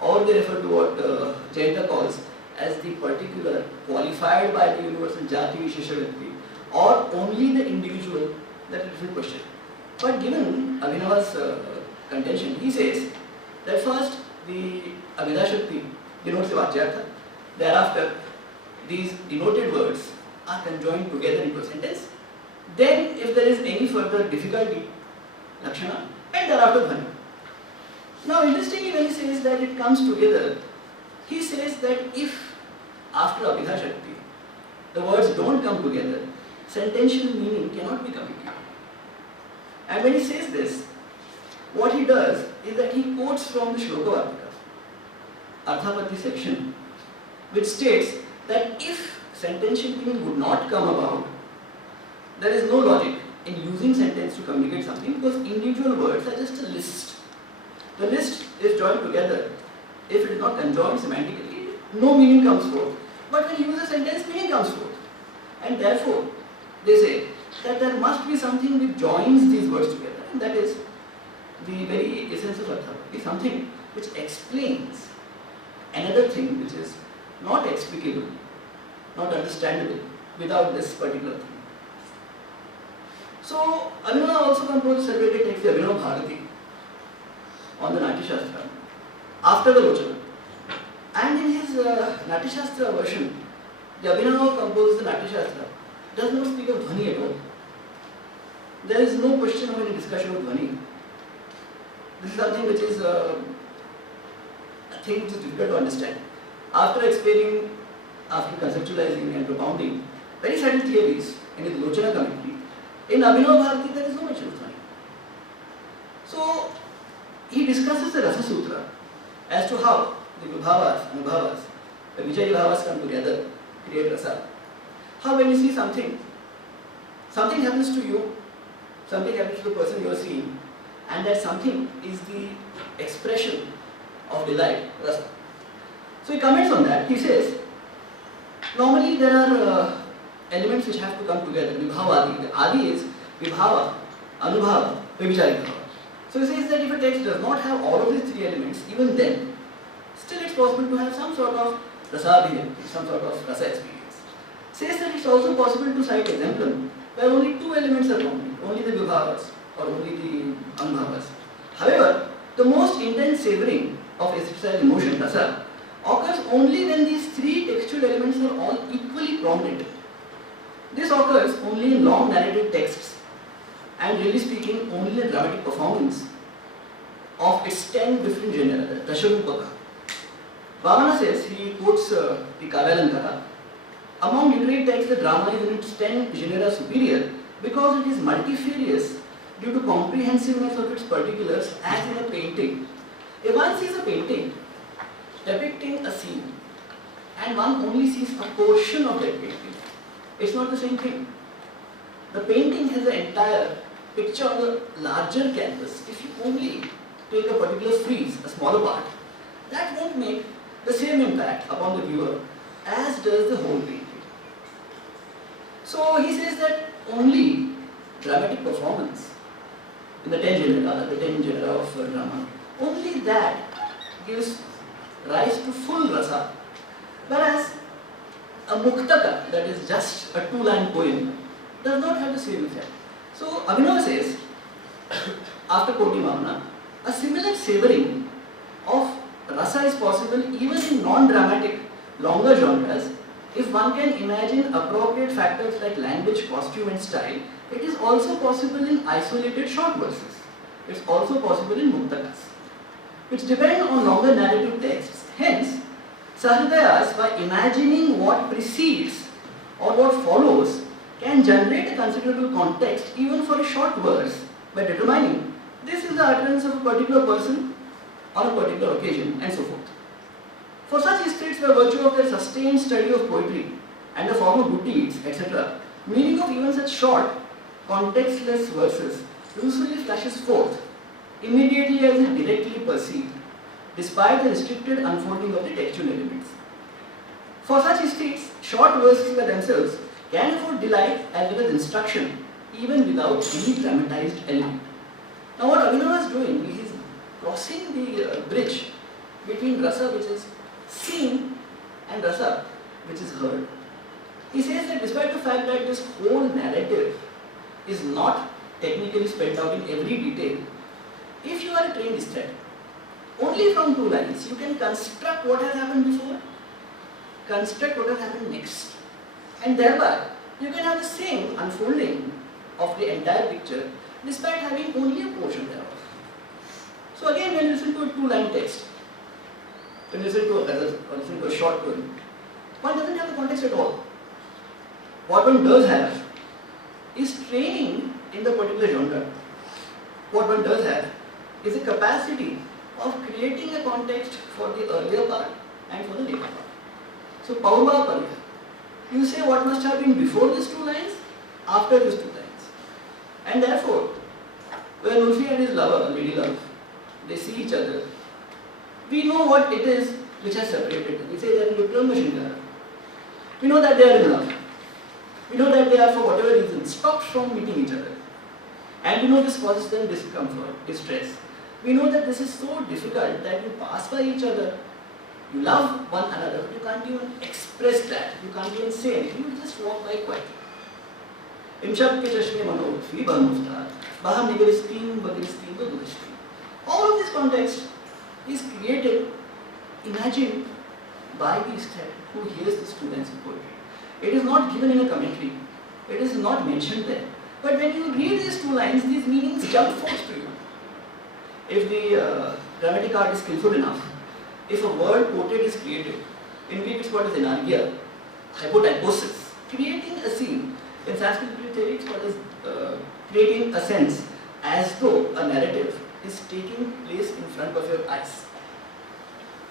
or they refer to what Jayanta calls as the particular qualified by the universal Jati Vishesha Vyakti, or only the individual, that is a different question. But given Abhinav's contention, he says that first the Abhidha Shakti denotes the Vakyartha, thereafter these denoted words are conjoined together into a sentence, then if there is any further difficulty, Lakshana, and thereafter Dhvani. Now interestingly, when he says that it comes together, he says that if after Abhidha Shakti the words don't come together, sentential meaning cannot be communicated. And when he says this, what he does is that he quotes from the Shloka Vartika, Arthapati section, which states that if sentential meaning would not come about, there is no logic in using sentence to communicate something, because individual words are just a list. The list is joined together. If it is not conjoined semantically, no meaning comes forth. But when you use a sentence, meaning comes forth. And therefore, they say that there must be something which joins these words together, and that is the very essence of Arthapati, something which explains another thing which is not explicable, not understandable without this particular thing. So, Abhinav also composed a celebrated text, the Abhinav Bharati, on the Natya Shastra, after the Lochana. And in his Natya Shastra version, the Abhinav composed the Natya Shastra does not speak of Dhvani at all. There is no question of any discussion of Dhvani. This is something which is a thing which is difficult to understand. After explaining, after conceptualizing and propounding very subtle theories in his Lochana commentary, in Abhinav Bharati there is no mention of Dhvani. So he discusses the Rasa Sutra as to how the Vibhavas, Anubhavas, the Vijay Bhavas come together, create Rasa. How when you see something happens to you, something happens to the person you are seeing, and that something is the expression of delight, Rasa. So he comments on that. He says, normally there are elements which have to come together. Vibhavadi. The Adi is Vibhava, Anubhava, Vibhijaya Bhava. So he says that if a text does not have all of these three elements, even then, still it's possible to have some sort of Rasabhiyakti, some sort of Rasa experience. Says that it's also possible to cite exemplum where only two elements are common, only the Vibhavas or only the Anubhavas. However, the most intense savoring of aesthetic emotion, Rasa, occurs only when these three textual elements are all equally prominent. This occurs only in long narrative texts and, really speaking, only in dramatic performance of its 10 different genera, the Dasharupaka. Vamana says, he quotes the Kavyalankara, Among literary texts, the drama is in its 10 genera superior because it is multifarious due to comprehensiveness of its particulars, as in a painting. If one sees a painting depicting a scene and one only sees a portion of that painting, it's not the same thing. The painting has an entire picture on the larger canvas. If you only take a particular frieze, a smaller part, that won't make the same impact upon the viewer as does the whole painting. So he says that only dramatic performance in the 10 genera of drama, only that gives rise to full rasa, whereas a muktaka, that is just a 2-line poem, does not have the same effect. So Abhinav says, after quoting Vamana, a similar savoring of rasa is possible even in non-dramatic, longer genres. If one can imagine appropriate factors like language, costume and style, it is also possible in isolated short verses. It's also possible in muktakas, which depend on longer narrative texts. Hence, Sahridayas, by imagining what precedes or what follows, can generate a considerable context even for a short verse by determining this is the utterance of a particular person on a particular occasion and so forth. For such estates, by virtue of their sustained study of poetry and the form of good deeds, etc., meaning of even such short, contextless verses usually flashes forth immediately as if directly perceived, despite the restricted unfolding of the textual elements. For such estates, short verses by themselves can afford delight as well as instruction, even without any dramatized element. Now what Abhinav is doing is he is crossing the bridge between rasa, which is seen, and rasa, which is heard. He says that despite the fact that this whole narrative is not technically spelled out in every detail, if you are a trained aesthete, only from 2 lines you can construct what has happened before, construct what has happened next, and thereby you can have the same unfolding of the entire picture despite having only a portion thereof. So again, when you listen to a 2-line text, when you listen to a short poem, one doesn't have the context at all. What one does have is training in the particular genre. What one does have is a capacity of creating a context for the earlier part and for the later part. So Paurva Parya, you say what must have been before these 2 lines, after these 2 lines. And therefore, when Ulfi and his lover, lady love, they see each other, we know what it is which has separated them. We say they are in Vikram Mashindara. We know that they are in love. We know that they are, for whatever reason, stopped from meeting each other. And we know this causes them discomfort, distress. We know that this is so difficult that you pass by each other, you love one another, but you can't even express that. You can't even say anything. You just walk by quietly. Imshab ke chashme manofhi bahmuftar, baham nigaristin, badiristin, baduristin. All of this context is created, imagined by the aesthete who hears these 2 lines of poetry. It is not given in a commentary. It is not mentioned there. But when you read these 2 lines, these meanings jump forth to you. If the dramatic art is skillful enough, if a word quoted is created, in Greek it's called as enargia, hypotyposis, creating a scene. In Sanskrit theory it's called as creating a sense as though a narrative is taking place in front of your eyes.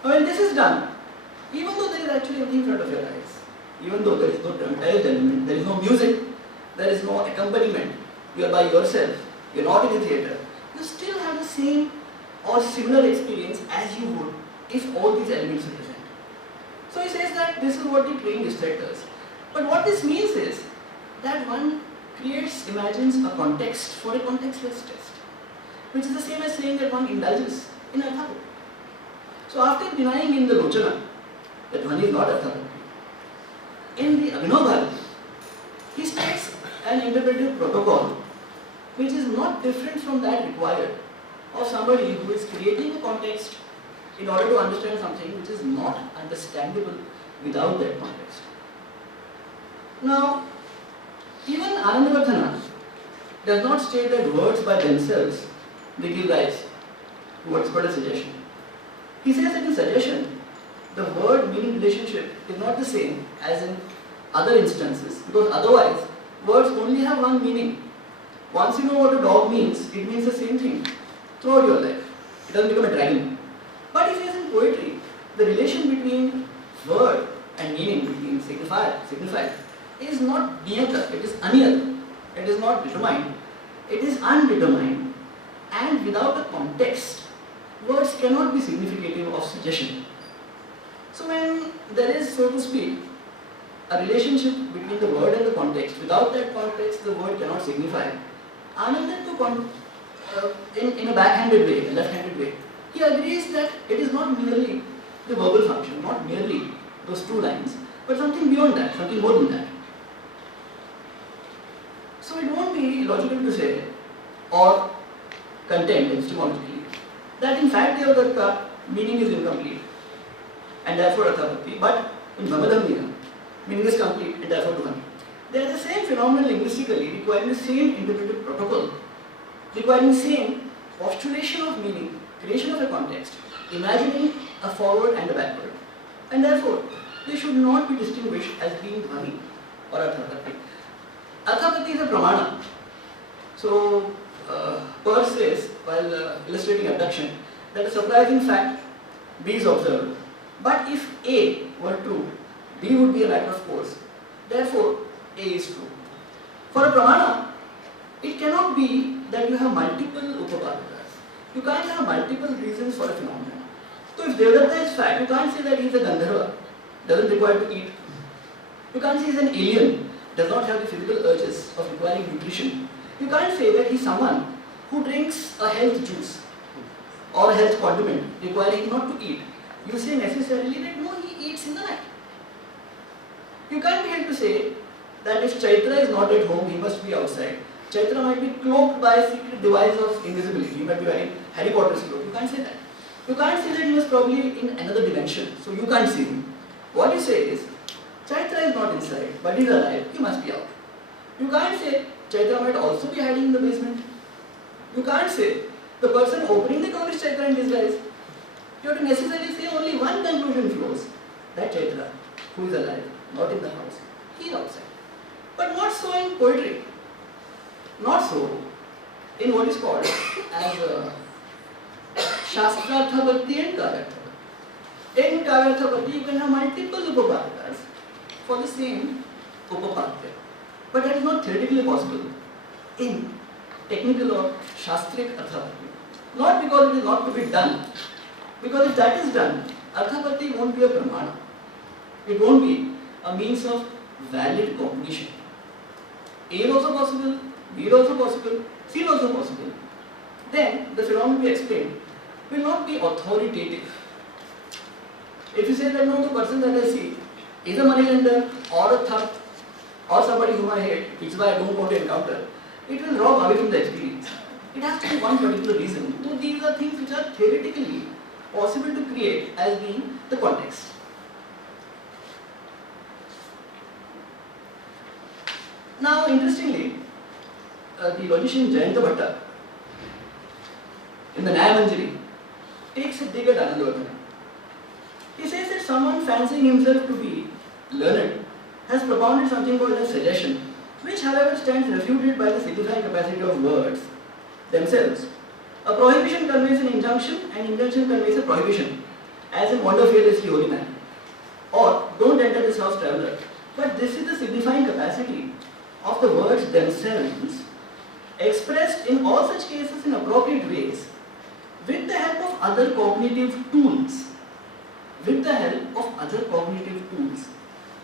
Now when this is done, even though there is actually nothing in front of your eyes, even though there is no dramatized element, there is no music, there is no accompaniment, you are by yourself, you are not in a theatre, you still have the same or similar experience as you would if all these elements are present. So he says that this is what the trained aesthete does. But what this means is that one imagines a context for a contextless text, which is the same as saying that one indulges in Artha. So after denying in the Lochana that one is not Artha, in the Abhinav Bharati, he states an interpretive protocol which is not different from that required of somebody who is creating a context in order to understand something which is not understandable without that context. Now, even Anandavardhana does not state that words by themselves they give rise to what's called a suggestion. He says that in suggestion, the word meaning relationship is not the same as in other instances, because otherwise words only have one meaning. Once you know what a dog means, it means the same thing throughout your life. It doesn't become a dragon. But if it is in poetry, the relation between word and meaning, between signifier, is not niyata, it is aniyata. It is not determined, it is undetermined. And without a context, words cannot be significative of suggestion. So when there is, so to speak, a relationship between the word and the context, without that context, the word cannot signify. Ananda, in a backhanded way, a left-handed way, he agrees that it is not merely the verbal function, not merely those two lines, but something beyond that, something more than that. So it won't be logical to say, or contend epistemologically, that in fact Devadarka meaning is incomplete and therefore Arthapatti, but in Brahmadhamya meaning is complete and therefore Dhvani. They are the same phenomenon linguistically, requiring the same interpretive protocol, requiring same postulation of meaning, creation of a context, imagining a forward and a backward, and therefore they should not be distinguished as being Dhvani or Arthapatti. Arthapatti is a pramana. So Peirce says, while illustrating abduction, that a surprising fact B is observed. But if A were true, B would be a matter of course. Therefore, A is true. For a pramana, it cannot be that you have multiple upapadas. You can't have multiple reasons for a phenomenon. So if Devadatta is fact, you can't say that he is a Gandharva, doesn't require to eat. You can't say he is an alien, does not have the physical urges of requiring nutrition. You can't say that he is someone who drinks a health juice or a health condiment requiring not to eat. You say necessarily that no, he eats in the night. You can't be able to say that if Chaitra is not at home, he must be outside. Chaitra might be cloaked by a secret device of invisibility. He might be wearing Harry Potter's cloak. You can't say that. You can't say that he was probably in another dimension, so you can't see him. What you say is, Chaitra is not inside, but he is alive, he must be out. You can't say Chaitra might also be hiding in the basement. You can't say the person opening the door is Chaitra in disguise. You have to necessarily say only one conclusion flows, that Chaitra, who is alive, not in the house, he is outside. But not so in poetry. Not so in what is called as Shastrarthabhakti and Kavyarthabhakti. In Kavyarthabhakti, you can have multiple upapadas for the same upapadya. But that is not theoretically possible in technical or shastric arthapatti. Not because it is not to be done. Because if that is done, arthapatti won't be a pramana. It won't be a means of valid cognition. A is also possible, B is also possible, C is also possible. Then the phenomenon we explained will not be authoritative. If you say that no, the person that I see is a moneylender or a thug or somebody whom I hate, which is why I don't want to encounter, it will rob away from the experience. It has to be one particular reason. So these are things which are theoretically possible to create as being the context. Now, interestingly, the logician Jayanta Bhatta, in the Nyayamanjari, takes a dig at Anandavardhana. He says that someone fancying himself to be learned has propounded something called a suggestion, which however stands refuted by the signifying capacity of words themselves. A prohibition conveys an injunction, and injunction conveys a prohibition, as in wander fearlessly, holy man, or don't enter this house, traveler. But this is the signifying capacity of the words themselves, expressed in all such cases in appropriate ways, with the help of other cognitive tools. With the help of other cognitive tools,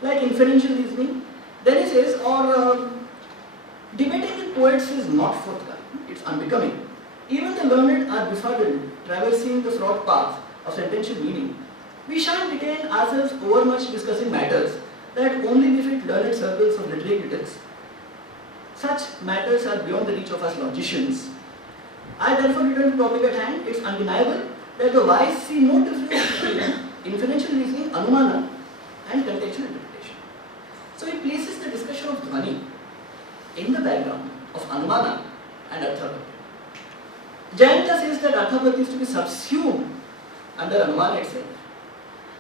like inferential reasoning. Then he says, or debating with poets is not forthcoming, it's unbecoming. Even the learned are befuddled, traversing the fraught path of sentential meaning. We shan't detain ourselves overmuch discussing matters that only befit learned circles of literary critics. Such matters are beyond the reach of us logicians. I therefore return to the topic at hand. It's undeniable that the wise see no difference between inferential reasoning, anumana, and contextual interpretation. So he places the discussion of Dhvani in the background of anumana and arthapatti. Jayanta says that arthapatti is to be subsumed under anumana itself.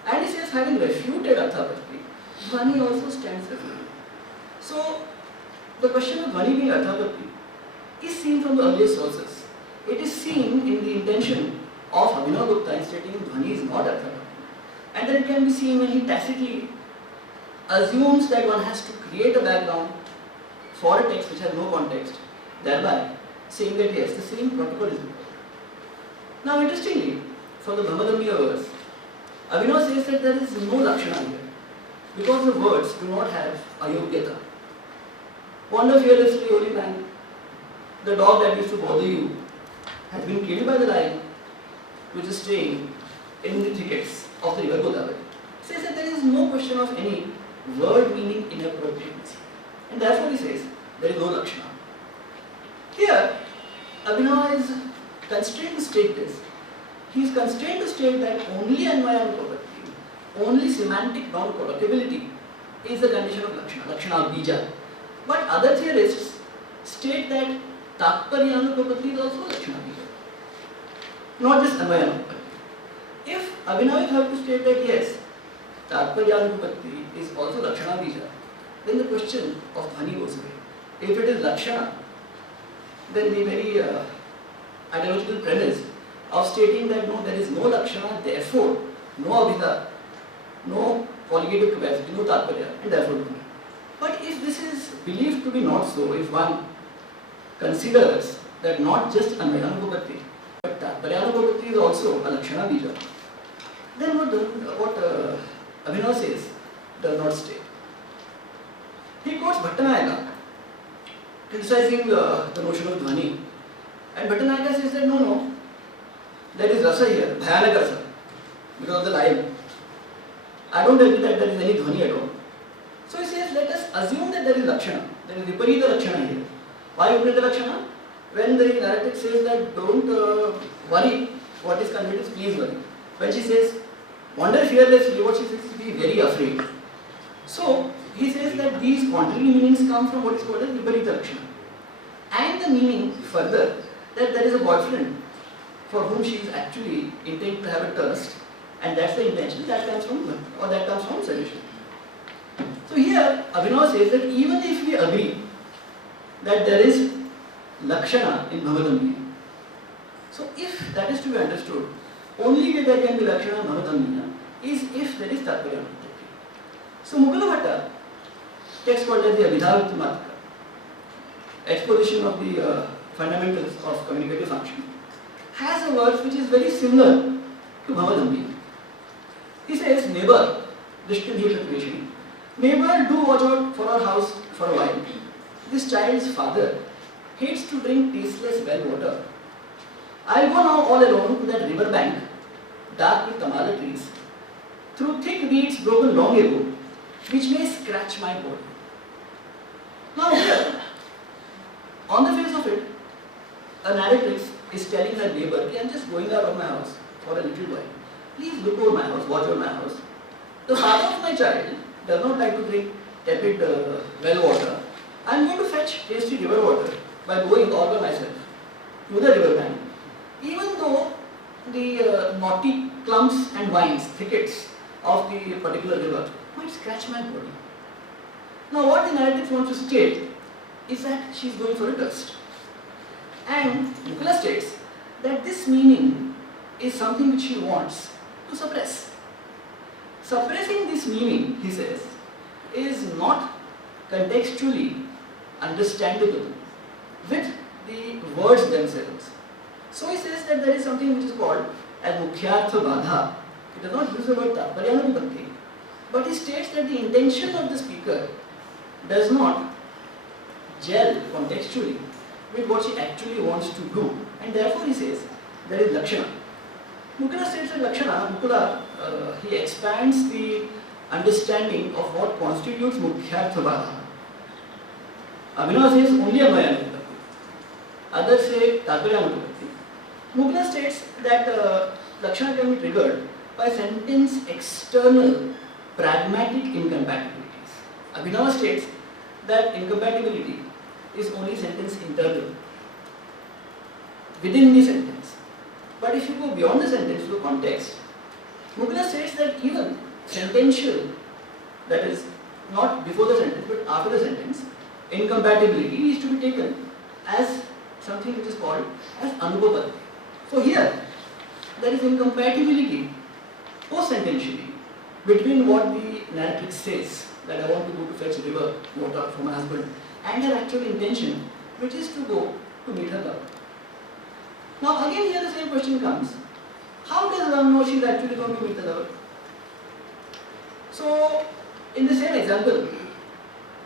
And he says, having refuted arthapatti, Dhvani also stands referred. So, the question of Dhvani being Arthapatti is seen from the earlier sources. It is seen in the intention of Abhinav Gupta in stating Dhvani is not Arthapatti. And then it can be seen when he tacitly assumes that one has to create a background for a text which has no context, thereby saying that yes, the same protocol is required. Now interestingly, for the Brahmadhammiya verse, Abhinav says that there is no Lakshana here, because the words do not have Ayogyata. Wander fearlessly, holy man, the dog that used to bother you has been killed by the lion which is staying in the thickets of the river Godavari. Says that there is no question of any word meaning inappropriateness. And therefore he says there is no Lakshana. Here, Abhinav is constrained to state this. He is constrained to state that only Anvayanupapatti, only semantic non-collocability is the condition of Lakshana, Lakshana Bija. But other theorists state that Tatparyanupapatti is also Lakshana Bija, not just Anvayanupapatti. If Abhinav have to state that yes, Tatparyanupapatti is also Lakshana Bija, then the question of Dhvani goes away. If it is Lakshana, then the very ideological premise of stating that no, there is no Lakshana, therefore no Abhida, no colligative capacity, no Tatparya, and therefore Dhvani. But if this is believed to be not so, if one considers that not just Anvayanupapatti, but Tatparyanupapatti is also a Lakshana Bija, then what Abhinav says does not stay. He quotes Bhattanayaka criticizing the notion of Dhvani, and Bhattanayaka says that no, there is rasa here, bhayanak rasa, because of the lion. I don't agree that there is any Dhvani at all. So he says, let us assume that there is Lakshana, there is Viparita Lakshana here. Why Viparita Lakshana? When the narrative says that don't worry, what is conveyed is please worry. When she says, wander fearlessly, what she says is be very afraid. So he says that these contrary meanings come from what is called as Viparita Lakshana. And the meaning further, that there is a boyfriend for whom she is actually intent to have a thirst, and that's the intention, that comes from solution. So here, Abhinav says that even if we agree that there is Lakshana in Bhavadhammiya, so if that is to be understood, only way there can be Lakshana in Bhavadhammiya is if there is Tatparya. So Mukula Bhatta, text called as the Abhidhavritti Matrika, exposition of the fundamentals of communicative function, has a verse which is very similar to Bhavadhammiya. He says, neighbor, neighbor, do watch out for our house for a while. This child's father hates to drink tasteless well water. I'll go now all alone to that river bank, dark with tamala trees, through thick weeds broken long ago, which may scratch my body. Now here, on the face of it, a narratrix is telling her neighbor, okay, I'm just going out of my house for a little while. Please look over my house, watch over my house. The father of my child does not like to drink tepid well water. I am going to fetch tasty river water by going all by myself to the river bank. Even though the knotty clumps and vines, thickets of the particular river might scratch my body. Now what the narrative wants to state is that she is going for a thirst. And Mukula states that this meaning is something which he wants to suppress. Suppressing this meaning, he says, is not contextually understandable with the words themselves. So he says that there is something which is called as Mukhyartha Badha. He does not use the word Tatparyanupapatti, but he states that the intention of the speaker does not gel contextually with what she actually wants to do, and therefore he says there is Lakshana. Mukula states that Lakshana, he expands the understanding of what constitutes Mukhyartha Badha. Abhinav says only Anvayanupapatti. Others say Tatparyanupapatti. Mukula states that Lakshana can be triggered by sentence external pragmatic incompatibilities. Abhinav states that incompatibility is only sentence internal, within the sentence. But if you go beyond the sentence to the context, Mukula states that even sentential, that is not before the sentence but after the sentence, incompatibility is to be taken as something which is called as anubhavati. So here, there is incompatibility post-sententially between what the narratrix says, that I want to go to fetch river water for my husband, and her actual intention, which is to go to meet her lover. Now again here the same question comes, how does one know she is actually going to meet the lover? So in the same example,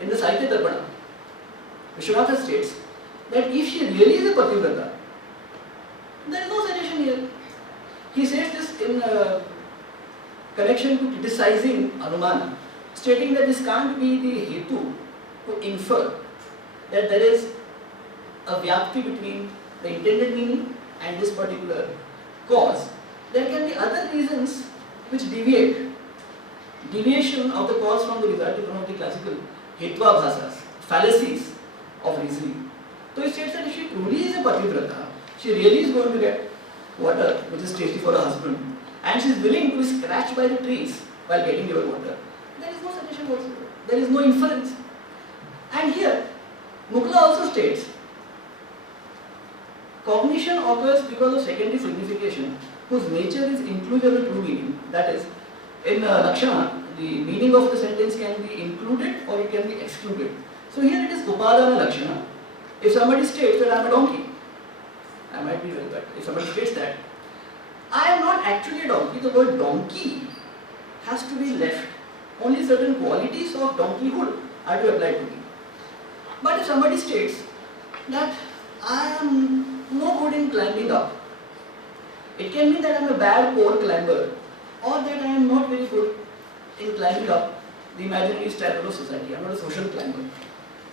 in the Sahitya Darpana, Vishwanatha states that if she really is a Pativrata, there is no suggestion here. He says this in connection to criticizing Anumana, stating that this can't be the hetu to infer that there is a vyapti between the intended meaning and this particular cause. There can be other reasons which deviate. Deviation of the cause from the result is one of the classical hetva bhasas, fallacies of reasoning. So he states that if she truly is a pativrata, she really is going to get water which is tasty for her husband, and she is willing to be scratched by the trees while getting your water. There is no suggestion whatsoever. There is no inference. And here, Mukula also states, cognition occurs because of secondary signification whose nature is inclusive of true meaning. That is, in Lakshana, the meaning of the sentence can be included or it can be excluded. So here it is Upadana Lakshana. If somebody states that I am a donkey, I might be well, but if somebody states that I am not actually a donkey, the word donkey has to be left. Only certain qualities of donkeyhood are to apply to me. But if somebody states that I am no good in climbing up, it can mean that I am a bad poor climber, or that I am not very good in climbing up the imaginary stairwell of society. I am not a social climber.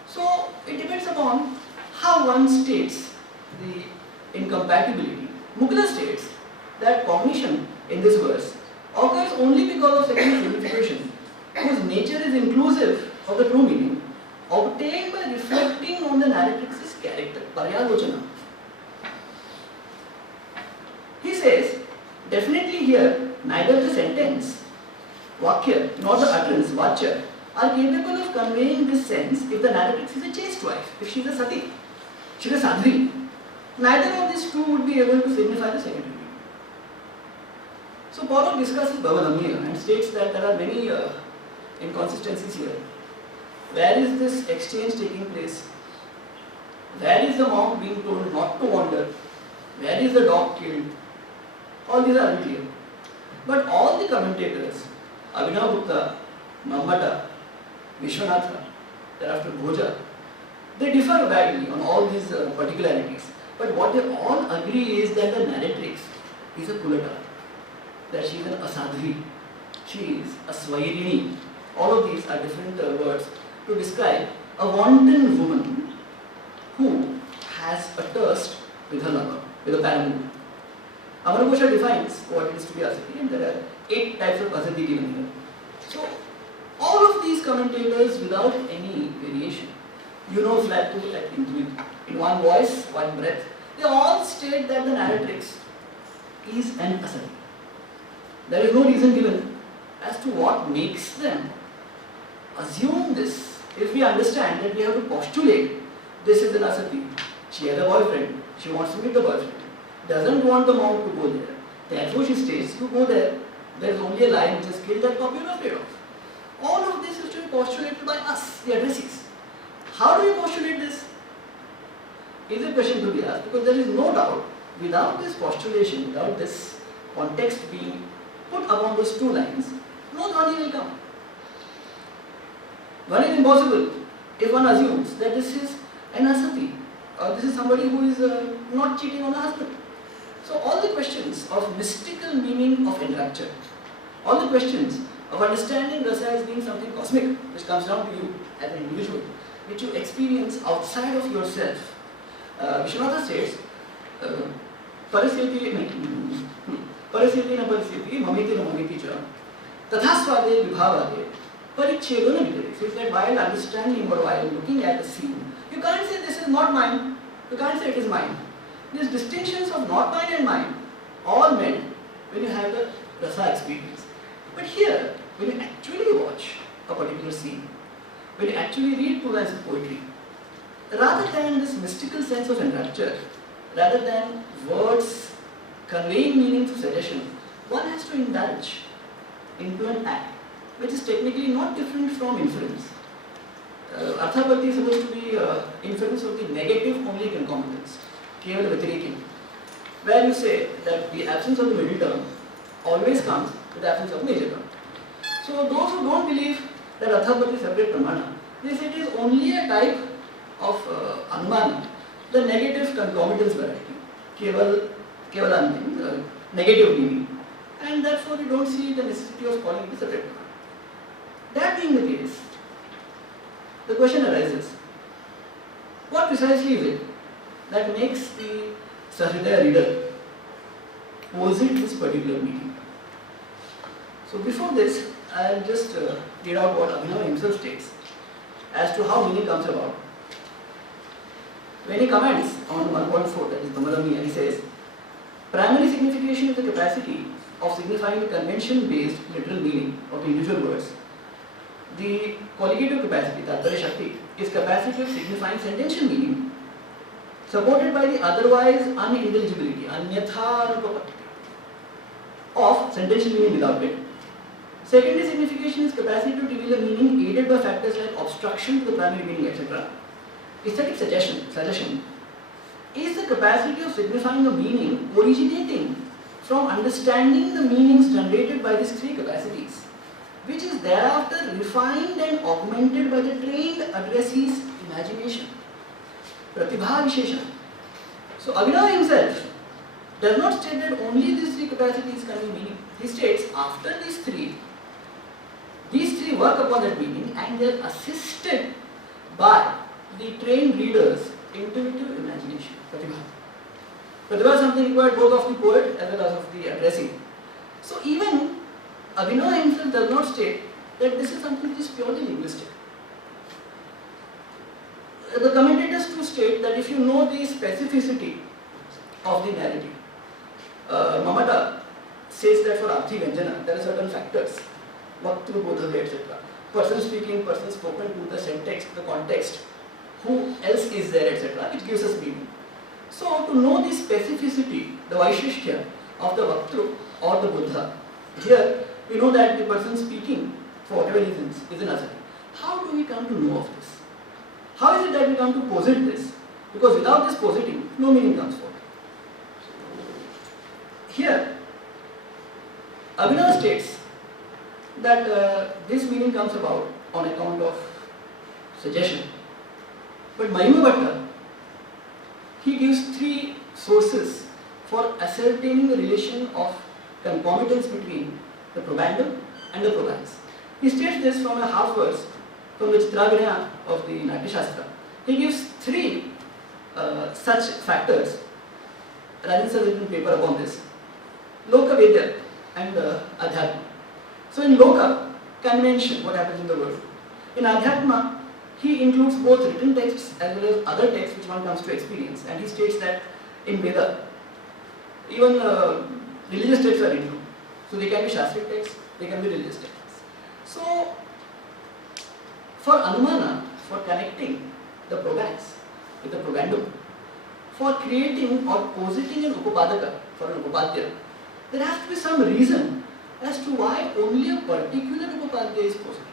So it depends upon how one states the incompatibility. Mukula states that cognition in this verse occurs only because of secondary signification, whose nature is inclusive of the true meaning, obtained by reflecting on the narratrix's character, paryalochana. He says, definitely here, neither the sentence, vakya, nor the utterance, vachya, are capable of conveying this sense if the narratrix is a chaste wife, if she is a sati, she is a sadhvi. Neither of these two would be able to signify the secondary meaning. So Paurav discusses Bhavadhamya and states that there are many inconsistencies here. Where is this exchange taking place? Where is the monk being told not to wander? Where is the dog killed? All these are unclear. But all the commentators, Abhinavagupta, Mammata, Vishwanatha, thereafter Bhoja, they differ widely on all these particularities. But what they all agree is that the narratrix is a kulata, that she is an asadhvi, she is a svairini. All of these are different words to describe a wanton woman who has a thirst with her lover, with a paramour. Amaragosha defines what it is to be asati, and there are 8 types of asati given here. So, all of these commentators, without any variation, flat to at intuit, in one voice, one breath, they all state that the narratrix is an asati. There is no reason given as to what makes them assume this. If we understand that we have to postulate this is an asati, she has a boyfriend, she wants to meet the boyfriend, doesn't want the monk to go there, therefore she states, you go there, there is only a lie which is killed that copy you are afraid of. All of this is to be postulated by us, the addressees. How do we postulate this? Is a question to be asked, because there is no doubt, without this postulation, without this context being put upon those 2 lines, no dhvani will come. Dhvani is impossible if one assumes that this is an asati, or this is somebody who is not cheating on a husband. So all the questions of mystical meaning of enrapture, all the questions of understanding rasa as being something cosmic, which comes down to you as an individual, which you experience outside of yourself. Vishwanatha states, Parasyati na parasyati, mamiti na mamiti cha, tathasvade vibhavade, parichhedo na vidare. So it's that while understanding or while looking at the scene, you can't say this is not mine, you can't say it is mine. These distinctions of not mine and mine, all meant when you have the rasa experience. But here, when you actually watch a particular scene, when you actually read two lines of poetry, rather than this mystical sense of enrapture, rather than words conveying meaning through suggestion, one has to indulge into an act which is technically not different from inference. Arthapatti is supposed to be inference of the negative only concomitants, keval vyatirikim, where you say that the absence of the middle term always comes with the absence of major term. So those who don't believe that Arthapatti is separate pramana, they say it is only a type of anumana, the negative concomitants variety, kevalantim, negative meaning, and therefore we don't see the necessity of calling it a separate pramana. That being the case, the question arises, what precisely is it that makes the Sahridaya reader posit this particular meaning? So before this, I'll just read out what Abhinav himself states as to how meaning comes about. When he comments on 1.4, that is Brahmadhammi, and he says, primary signification is the capacity of signifying the convention-based literal meaning of individual words. The colligative capacity, Tatparya Shakti, is capacity of signifying sentential meaning, supported by the otherwise unintelligibility, anyatharupapatti, of sentential meaning without it. Secondary signification is capacity to reveal a meaning aided by factors like obstruction to the primary meaning, etc. Aesthetic suggestion is the capacity of signifying a meaning originating from understanding the meanings generated by these three capacities, which is thereafter refined and augmented by the trained addressee's imagination. Pratibha Vishesha. So Abhinav himself does not state that only these three capacities convey meaning. He states after these three work upon that meaning and they are assisted by the trained reader's intuitive imagination. Pratibha. Pratibha is something required both of the poet as well as of the addressee. So even Abhinav himself does not state that this is something which is purely linguistic. The commentators too state that if you know the specificity of the narrative, Mamata says that for Arthi Vyanjana there are certain factors, Vaktru, Bodhave, etc. Person speaking, person spoken to, the syntax, the context, who else is there, etc., which gives us meaning. So to know the specificity, the Vaishishthya of the Vaktru or the Buddha, here we know that the person speaking, for whatever reasons, is an asati. How do we come to know of this? How is it that we come to posit this? Because without this positing, no meaning comes forth. Here, Abhinav states that this meaning comes about on account of suggestion. But Mahima Bhatta, he gives three sources for ascertaining the relation of concomitance between the probandum and the province. He states this from a half verse from the Chitravinaya of the Natya Shastra. He gives three such factors. Rajan sir has written paper upon this. Loka, Vedya and Adhyatma. So in Loka, convention, what happens in the world. In Adhyatma, he includes both written texts as well as other texts which one comes to experience. And he states that in Veda, even religious texts are included. So they can be Shastric texts, they can be religious texts. So, for Anumana, for connecting the province with the probandum, for creating or positing an Upapadaka for an Upapadya, there has to be some reason as to why only a particular Upapadya is posited.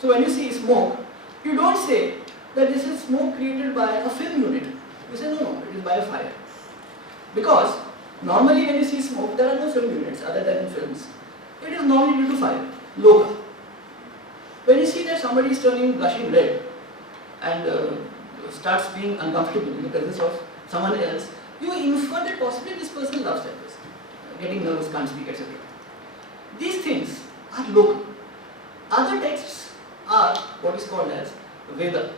So when you see smoke, you don't say that this is smoke created by a film unit. You say no, it is by a fire. Because normally when you see smoke, there are no film units other than in films. It is normally due to fire, Loka. When you see that somebody is turning blushing red and starts being uncomfortable in the presence of someone else, you infer that possibly this person loves that person, getting nervous, can't speak, etc. These things are local. Other texts are what is called as Veda.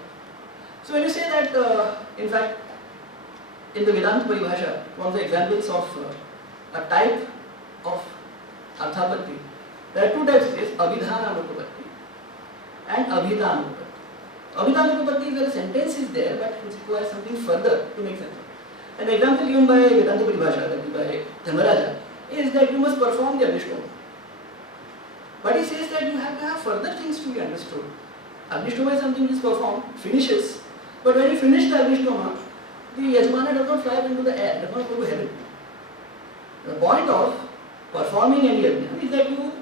So when you say that, in fact, in the Vedanta Paribhasha, one of the examples of a type of Arthapatti, there are two types, is Abhidhananupapatti and Abhidanupapatti. Abhidanupapatti is where a sentence is there but it requires something further to make sense of it. An example given by Vedanta Paribhasha, that is by Dharmaraja, is that you must perform the Anishtom. But he says that you have to have further things to be understood. Agnishtoma is something which is performed, finishes, but when you finish the Agnishtoma, the Yajmana does not fly up into the air, does not go to heaven. The point of performing any yajna is that you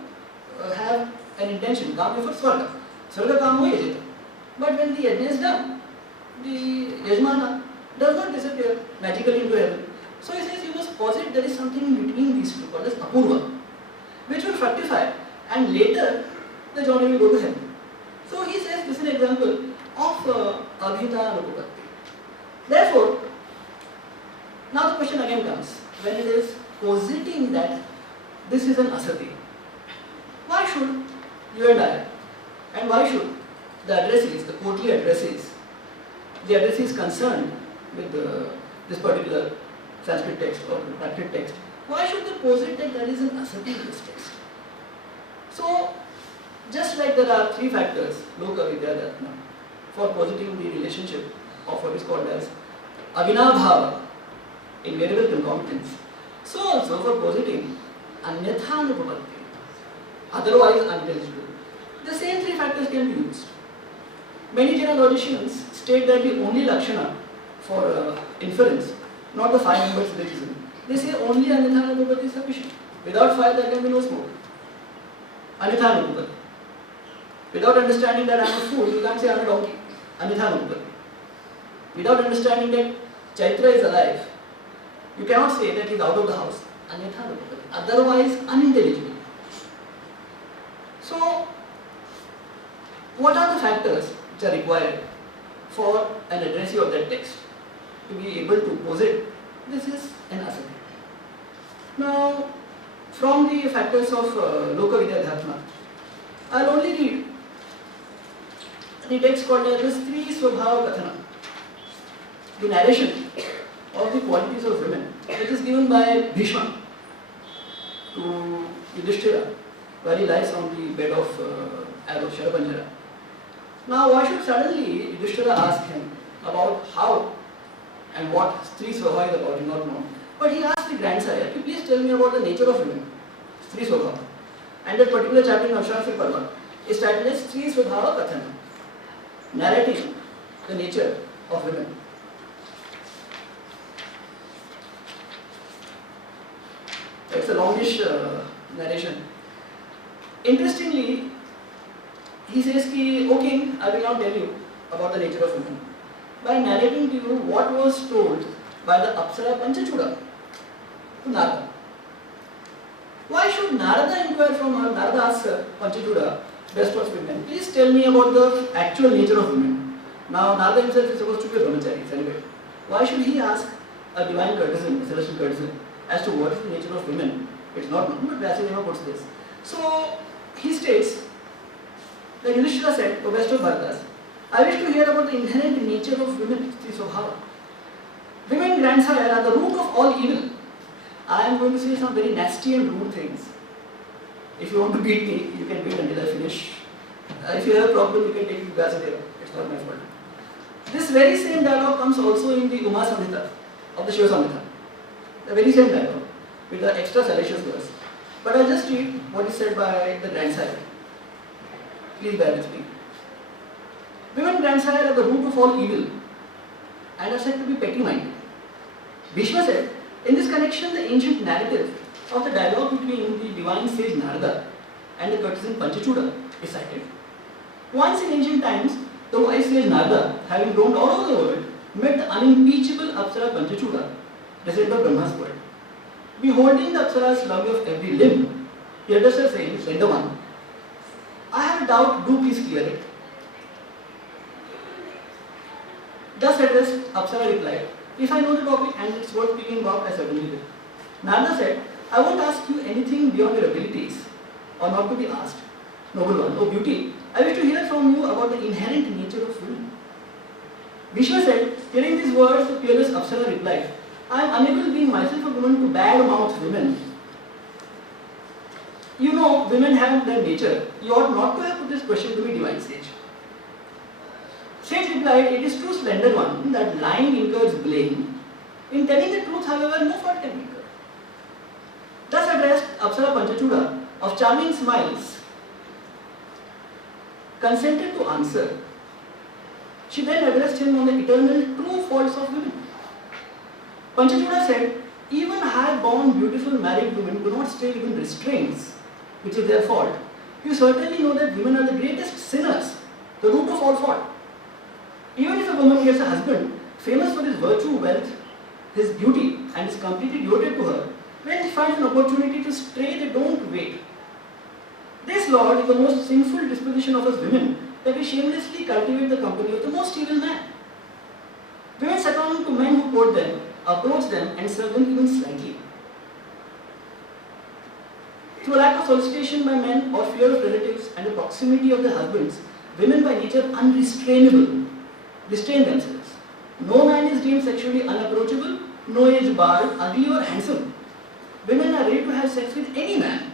have an intention, काम for Swarga. Swarga काम हो ही but when the yajna is done, the Yajmana does not disappear magically into heaven. So he says you must posit there is something in between these two called as Apurva, which will fructify and later the Johnny will go to heaven. So he says this is an example of Abhita Anupapatti. Therefore, now the question again comes, when it is positing that this is an asati, why should you and I, and why should the addressees, the courtly addressees, the addressees concerned with this particular Sanskrit text or Prakrit text, why should they posit that there is an asati in this text? So, just like there are three factors, Loka Vidya Dhatma, for positing the relationship of what is called as Avinabhava, invariable concomitance, so also for positing Anyathanupapatti, otherwise unintelligible, the same three factors can be used. Many Jaina logicians state that the only Lakshana for inference, not the 5 members syllogism, they say only Anyathanupapatti is sufficient. Without fire there can be no smoke. Anyathanupapatti. Without understanding that I am a fool, you can't say I am a donkey. Anyathanupapatti. Without understanding that Chaitra is alive, you cannot say that he is out of the house. Anyathanupapatti. Otherwise unintelligible. So, what are the factors which are required for an addressee of that text to be able to posit this is an asati? Now, from the factors of Loka Vidya Dhatma, I will only read the text called as the Stri Swabhava Kathana, the narration of the qualities of women, which is given by Bhishma to Yudhishthira, where he lies on the bed of arrow, Sharapanjara. Now, why should suddenly Yudhishthira ask him about how and what Stri Swabhava is about? He not know. But he asked the grandsire, "Can you please tell me about the nature of women, Stri Swabhava?" And that particular chapter in Ashrafi Parva is titled as Stri Swabhava Kathana, narrating the nature of women. It's a longish narration. Interestingly, he says, "O king, I will now tell you about the nature of women by narrating to you what was told by the Apsara Panchachuda to Narada." Why should Narada inquire from her? Narada asks her, Panchachuda, best of women, please tell me about the actual nature of women. Now, Narada himself is supposed to be a brahmachari, celibate. Why should he ask a divine courtesan, a celestial courtesan, as to what is the nature of women? It's not known, but Vyasadeva puts this. So, he states that Yudhishthira said, O best of Bharatas, I wish to hear about the inherent nature of women, Stri Swabhava. Women, grandsire, are the root of all evil. I am going to say some very nasty and rude things. If you want to beat me, you can wait until I finish. If you have a problem, you can take me to Vyasadeva. It's not my fault. This very same dialogue comes also in the Uma Samhita of the Shiva Samhita. The very same dialogue with the extra salacious verse. But I'll just read what is said by the grandsire. Please bear with me. Women, grandsire, are the root of all evil and are said to be petty-minded. Bhishma said, in this connection, the ancient narrative of the dialogue between the divine sage Narada and the courtesan Panchachuda is cited. Once in ancient times, the wise sage Narada, having roamed all over the world, met the unimpeachable Apsara Panchachuda, resident of Brahma's world. Beholding the Apsara's lovely of every limb, he addressed her saying, Slender one, I have a doubt, do please clear it. Thus addressed, Apsara replied, if I know the topic and it's worth picking up, I certainly will. Narada said, I won't ask you anything beyond your abilities, or not to be asked. Noble one, O beauty, I wish to hear from you about the inherent nature of women. Bhishma said, hearing these words, the peerless Apsara replied, I am unable, being myself a woman, to badmouth women. You know, women have their nature. You ought not to have put this question to me, divine sage. Sage replied, it is true, slender one, that lying incurs blame. In telling the truth, however, no fault can be incurred. Thus addressed Apsara Panchachuda, of charming smiles, consented to answer. She then addressed him on the eternal true faults of women. Panchachuda said, even high-born, beautiful married women do not stay within restraints, which is their fault. You certainly know that women are the greatest sinners, the root of all fault. Even if a woman gets a husband famous for his virtue, wealth, his beauty, and is completely devoted to her, when he finds an opportunity to stray, they don't wait. This Lord is the most sinful disposition of us women, that we shamelessly cultivate the company of the most evil man. Women succumb to men who court them, approach them, and serve them even slightly. Through a lack of solicitation by men or fear of relatives and the proximity of their husbands, women by nature unrestrainable restrain themselves. No man is deemed sexually unapproachable, no age barred, ugly or handsome. Women are ready to have sex with any man.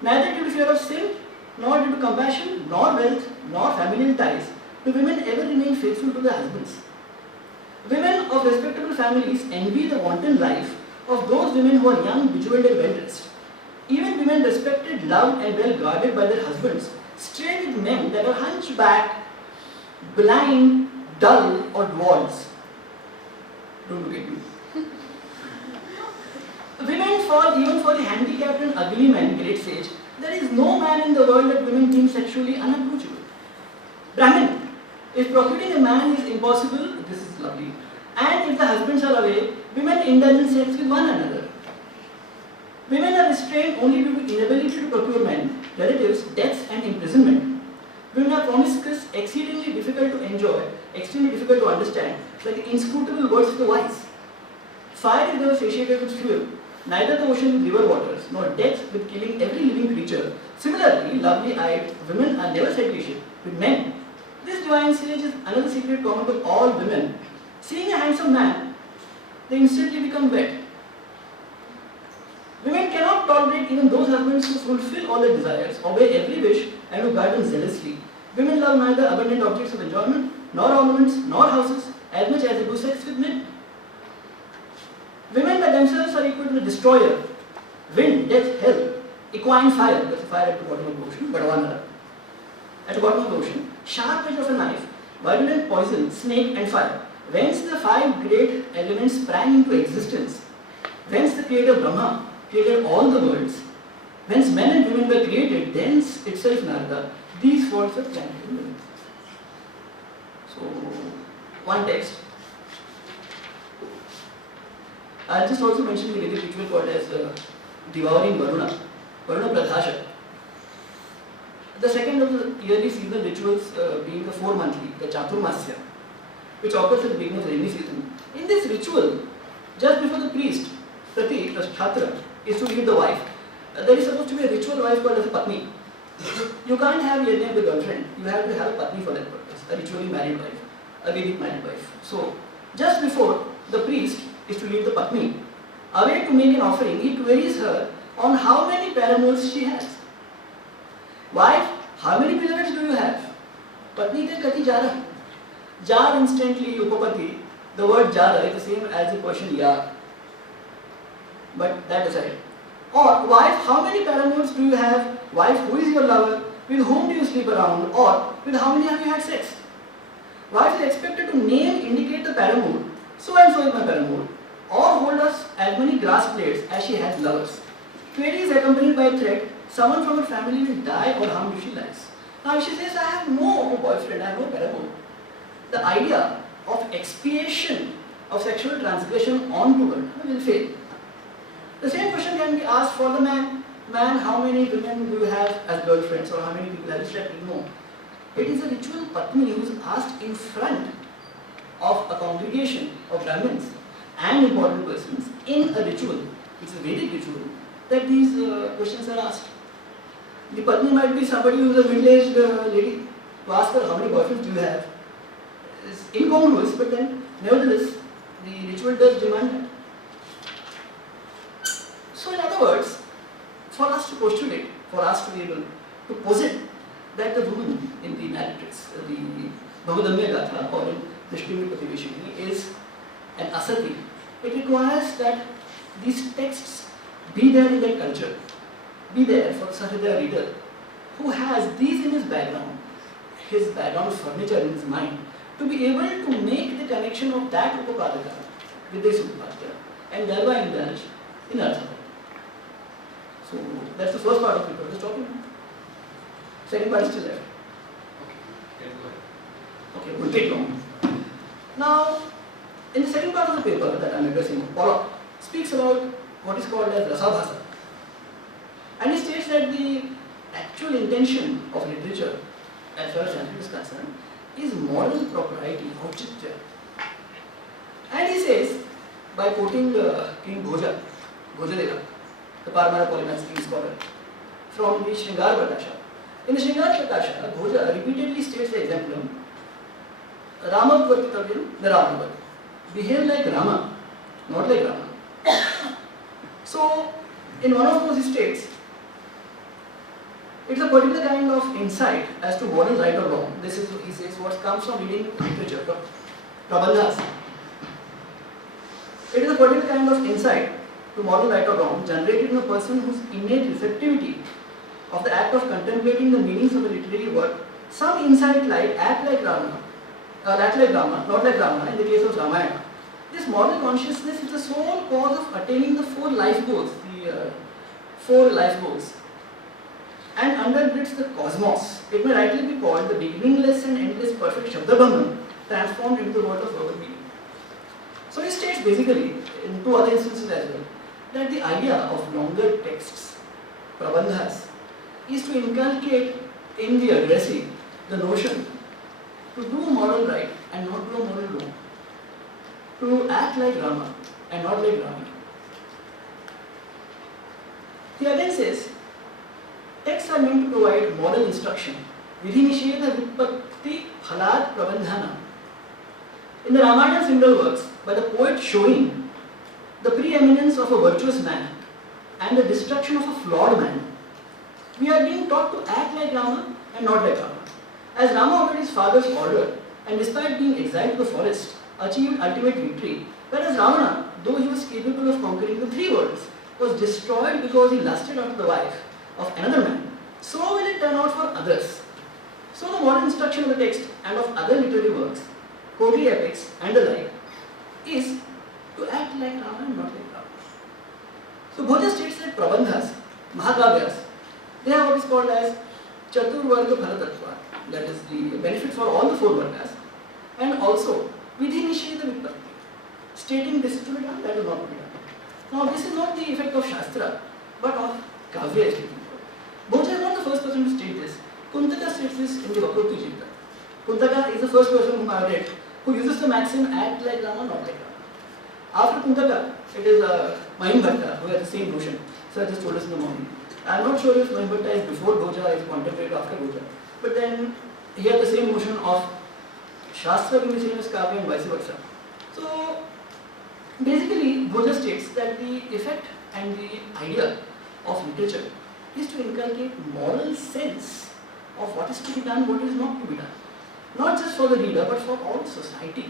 Neither due to fear of sin, nor due to compassion, nor wealth, nor familial ties, do women ever remain faithful to their husbands. Women of respectable families envy the wanton life of those women who are young, bejeweled and well-dressed. Even women respected, loved and well guarded by their husbands stray with men that are hunchbacked, blind, dull or dwarfs. Don't look at me. Women fall even for the handicapped and ugly men, great sage. There is no man in the world that women deem sexually unapproachable. Brahmin, if procuring a man is impossible, this is lovely, and if the husbands are away, women indulge in sex with one another. Women are restrained only due to inability to procure men, relatives, deaths and imprisonment. Women are promiscuous, exceedingly difficult to enjoy, extremely difficult to understand, like the inscrutable words of the wise. Fire is never satiated with fuel, neither the ocean with river waters, nor death with killing every living creature. Similarly, lovely-eyed women are never satiated with men. This divine sage is another secret common to all women. Seeing a handsome man, they instantly become wet. Women cannot tolerate even those husbands who fulfill all their desires, obey every wish, and who guard them zealously. Women love neither abundant objects of enjoyment, nor ornaments, nor houses, as much as they do sex with men. Women by themselves are equal to the destroyer, wind, death, hell, equine fire, that's a fire at the bottom of the ocean, but one other. At the bottom of the ocean, sharp edge of a knife, virulent poison, snake and fire. Whence the five great elements sprang into existence. Whence the creator Brahma created all the worlds. Whence men and women were created, thence itself Narada, these faults are planted in women. So, one text. I'll just also mention the Vedic ritual called as devouring Varuna, Varuna Pradhasha. The second of the yearly seasonal rituals being the 4-monthly, the Chaturmasya, which occurs at the beginning of the rainy season. In this ritual, just before the priest, Prati, the Chhatra, is to leave the wife, there is supposed to be a ritual wife called as a Patni. You can't have yet name the girlfriend, you have to have a Patni for that purpose, a ritually married wife, a Vedic married wife. So, just before the priest is to leave the Patni, away to make an offering, he queries her on how many paramours she has. Wife, how many beloveds do you have? Patni ke kati jara. Jar instantly, upapati, the word jara is the same as the Persian yar. But that aside. Or, wife, how many paramours do you have? Wife, who is your lover? With whom do you sleep around? Or, with how many have you had sex? Wife is expected to name, indicate the paramour. So and so is my paramour. Or hold us as many grass blades as she has lovers. Query is accompanied by a threat, someone from her family will die or harm if she lies. Now if she says, I have no boyfriend, I have no paramour, the idea of expiation of sexual transgression onto her will fail. The same question can be asked for the man. Man, how many women do you have as girlfriends or how many people have you slept with? No. It is a ritual Patni who is asked in front of a congregation of Brahmins and important persons in a ritual, which is a Vedic ritual, that these questions are asked. The Patni might be somebody who is a middle-aged lady. To ask her how many boyfriends do you have is incongruous, but then nevertheless the ritual does demand that. So in other words, for us to postulate, for us to be able to posit that the woman in the narratives, the Bhavadamya Gatha or in the Srimati Vishini is an asati, it requires that these texts be there in their culture, be there for Sahridaya reader, who has these in his background furniture in his mind, to be able to make the connection of that Upapadaka with this Upapadaka and thereby indulge in Artha. So that's the first part of the paper. Just talking. Second part is still left. Okay, we'll take long. Now, in the second part of the paper that I'm addressing, Pollock speaks about what is called as Rasabhasa. And he states that the actual intention of literature, as far as Sanskrit is concerned, is moral propriety, auchitya. And he says, by quoting King Bhojadeva, the Parmara Polymath king scholar, from the Shringar Prakasha. In the Shringar Prakasha, Bhoja repeatedly states the exemplum, Rama Vartitavyam, the Rama. Behave like Rama, not like Rama. So, in one of those states, it's a particular kind of insight as to what is right or wrong. This is, he says, what comes from reading literature, Prabandhas. It is a particular kind of insight to moral right or wrong generated in a person whose innate receptivity of the act of contemplating the meanings of a literary work, some insight like act like Rama, not like Rama in the case of Ramayana. This moral consciousness is the sole cause of attaining the four life goals, and undergirds the cosmos. It may rightly be called the beginningless and endless perfect Shabdabhaman transformed into the world of verbal meaning. So he states basically, in two other instances as well, that the idea of longer texts, prabandhas, is to inculcate in the addressee the notion to do moral right and not do moral wrong, to act like Rama and not like Ravana. He again says, texts are meant to provide moral instruction. Vidhi nisheda vipatti phalad prabandhana. In the Ramayana single works, by the poet showing the preeminence of a virtuous man and the destruction of a flawed man, we are being taught to act like Rama and not like Rama. As Rama obeyed his father's order and despite being exiled to the forest, achieved ultimate victory, whereas Ravana, though he was capable of conquering the three worlds, was destroyed because he lusted after the wife of another man, so will it turn out for others. So the moral instruction of the text and of other literary works, courtly epics and the like, is to act like Rama and not like Rama. So Bhoja states that Prabandhas, Mahakavyas, they have what is called as Chaturvarga Bharatattva, that is the benefit for all the four vargas, and also Vidhi Nisheda Vipatti, stating this is to be done, that is not to be done. Now this is not the effect of Shastra, but of Kavya is taking forward. Bhoja is not the first person to state this. Kuntaka states this in the Vakroti Jita. Kuntaka is the first person whom I have read who uses the maxim act like Rama, not like Rama. After Kuntaka, it is Mahimbhatta who has the same notion. Sir just told us in the morning. I am not sure if Mahimbhatta is before Bhoja, is contemplated after Bhoja. But then he has the same notion of Shastra being the same as Kavya and vice versa. So basically, Bhoja states that the effect and the idea of literature is to inculcate moral sense of what is to be done, what is not to be done. Not just for the reader, but for all society.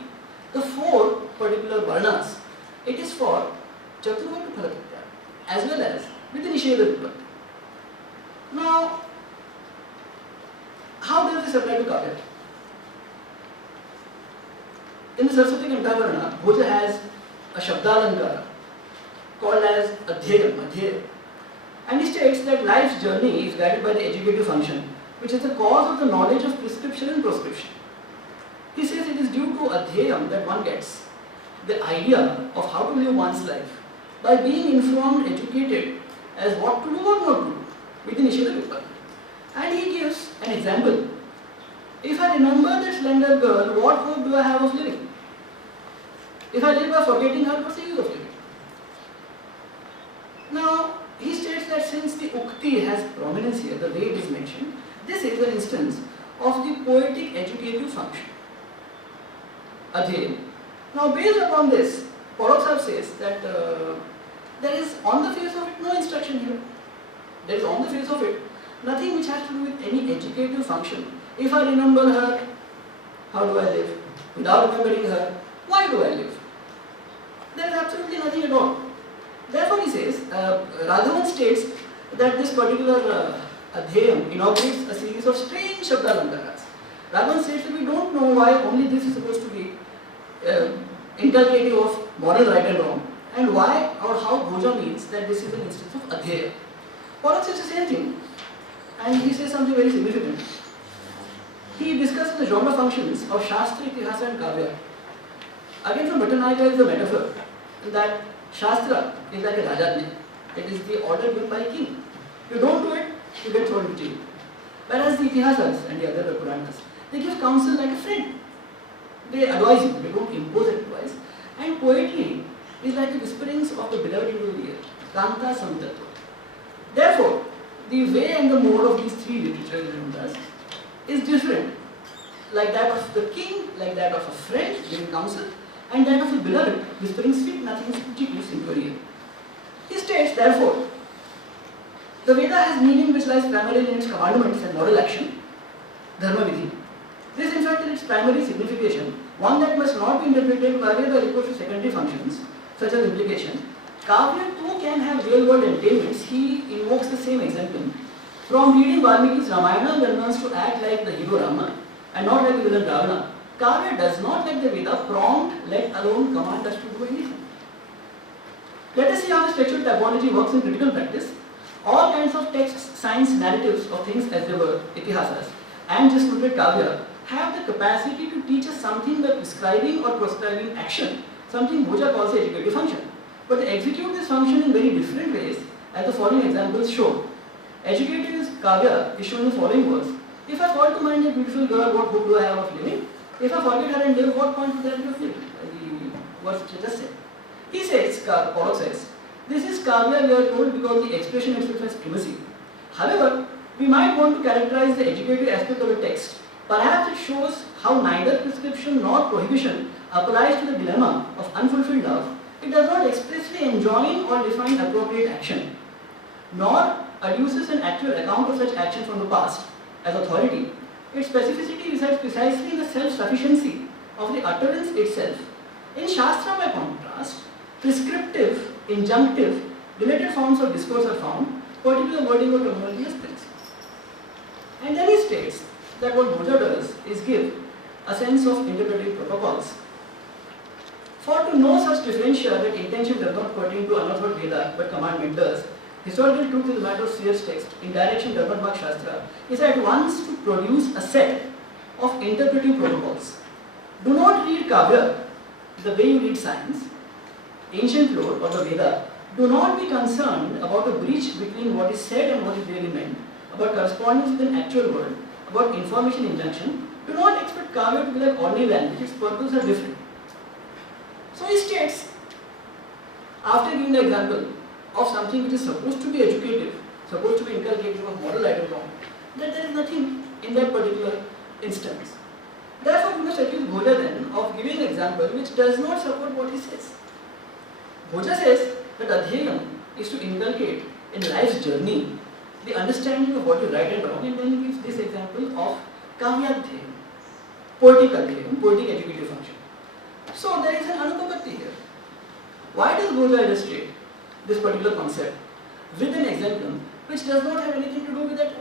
The four particular varnas, it is for Chaturvarga Phalatitya, as well as with the Nisheda Vipatti. Now, how does this apply to Kavya? In the Saraswati Kantavarana, Bhoja has a Shabdalankara called as Adhyayam. And he states that life's journey is guided by the educative function, which is the cause of the knowledge of prescription and proscription. He says it is due to Adhyayam that one gets the idea of how to live one's life by being informed, educated as what to do or not to do with the Nisheda Vipatti. And he gives an example. If I remember that slender girl, what hope do I have of living? If I live by forgetting her, what's the use of living? Now, he states that since the Ukti has prominence here, the way it is mentioned, this is an instance of the poetic educative function. Adhyayam. Now, based upon this, Pollock says that there is on the face of it no instruction here. There is on the face of it nothing which has to do with any educative function. If I remember her, how do I live? Without remembering her, why do I live? There is absolutely nothing at all. Therefore, he says, Raghavan states that this particular Adhyayam inaugurates a series of strange Shabdalankaras. Raghavan says that we don't know why only this is supposed to be inculcative of moral right and wrong, and why or how Bhoja means that this is an instance of Adhyaya. Porak says the same thing, and he says something very significant. He discusses the genre functions of Shastra, Itihasa and Kavya. Again from Bhattanayaka is a metaphor that Shastra is like a Rajajna. It is the order given by a king. You don't do it, you get thrown into jail. Whereas the Itihasas and the other Puranas, they give counsel like a friend. They advise you, they don't impose advice. And poetry is like the whisperings of the beloved into the ear. Kanta Samtattva. Therefore, the way and the mode of these three literal genres is different. Like that of the king, like that of a friend giving counsel, and that of a beloved whispering sweet nothings which he gives into your ear. He states, therefore, the Veda has meaning which lies primarily in its commandments and moral action, dharma vidhi. This in fact is its primary signification, one that must not be interpreted merely by recourse to secondary functions, such as implication. Kavya too can have real world entailments. He invokes the same example. From reading Valmiki's Ramayana, one learns to act like the hero Rama and not like the villain Ravana. Kavya does not, like the Veda, prompt, let alone command us to do anything. Let us see how this textual typology works in critical practice. All kinds of texts, signs, narratives of things as they were, itihasas, and just rooted Kavya, have the capacity to teach us something by prescribing or proscribing action, something Bhoja calls the educative function. But they execute this function in very different ways, as the following examples show. Educative Kavya is shown in the following verse. If I call to mind a beautiful girl, what hope do I have of living? If I forget her and live, what point would there be of living? The verse which I just said. He says, Porak says, this is Kavya, we are told, because the expression itself has primacy. However, we might want to characterize the educative aspect of the text. Perhaps it shows how neither prescription nor prohibition applies to the dilemma of unfulfilled love. It does not expressly enjoin or define appropriate action, nor adduces an actual account of such action from the past as authority. Its specificity resides precisely in the self-sufficiency of the utterance itself. In Shastra, by contrast, prescriptive, injunctive, related forms of discourse are found, particular wording or terminology is present. And then he states that what Bhoja does is give a sense of interpretive protocols. For to know such differentia that intention does not pertain to unauthored Veda but commandment does, historical truth is a matter of serious text, in direction does not mark Shastra, is at once to produce a set of interpretive protocols. Do not read Kavya the way you read science, ancient lore or the Veda. Do not be concerned about a breach between what is said and what is really meant, about correspondence with an actual world, about information injunction. Do not expect Kavya to be like ordinary language, its purposes are different. So he states, after giving the example of something which is supposed to be educative, supposed to be inculcative of moral right and wrong, that there is nothing in that particular instance. Therefore, we must accuse Bhoja then of giving an example which does not support what he says. Bhoja says that Adhyayam is to inculcate in life's journey the understanding of what is right and wrong, and then he gives this example of Kavyadhyayam, poetic Adhyayam, poetic educative function. So there is an anupapatti here. Why does Bhoja illustrate this particular concept with an example which does not have anything to do with that?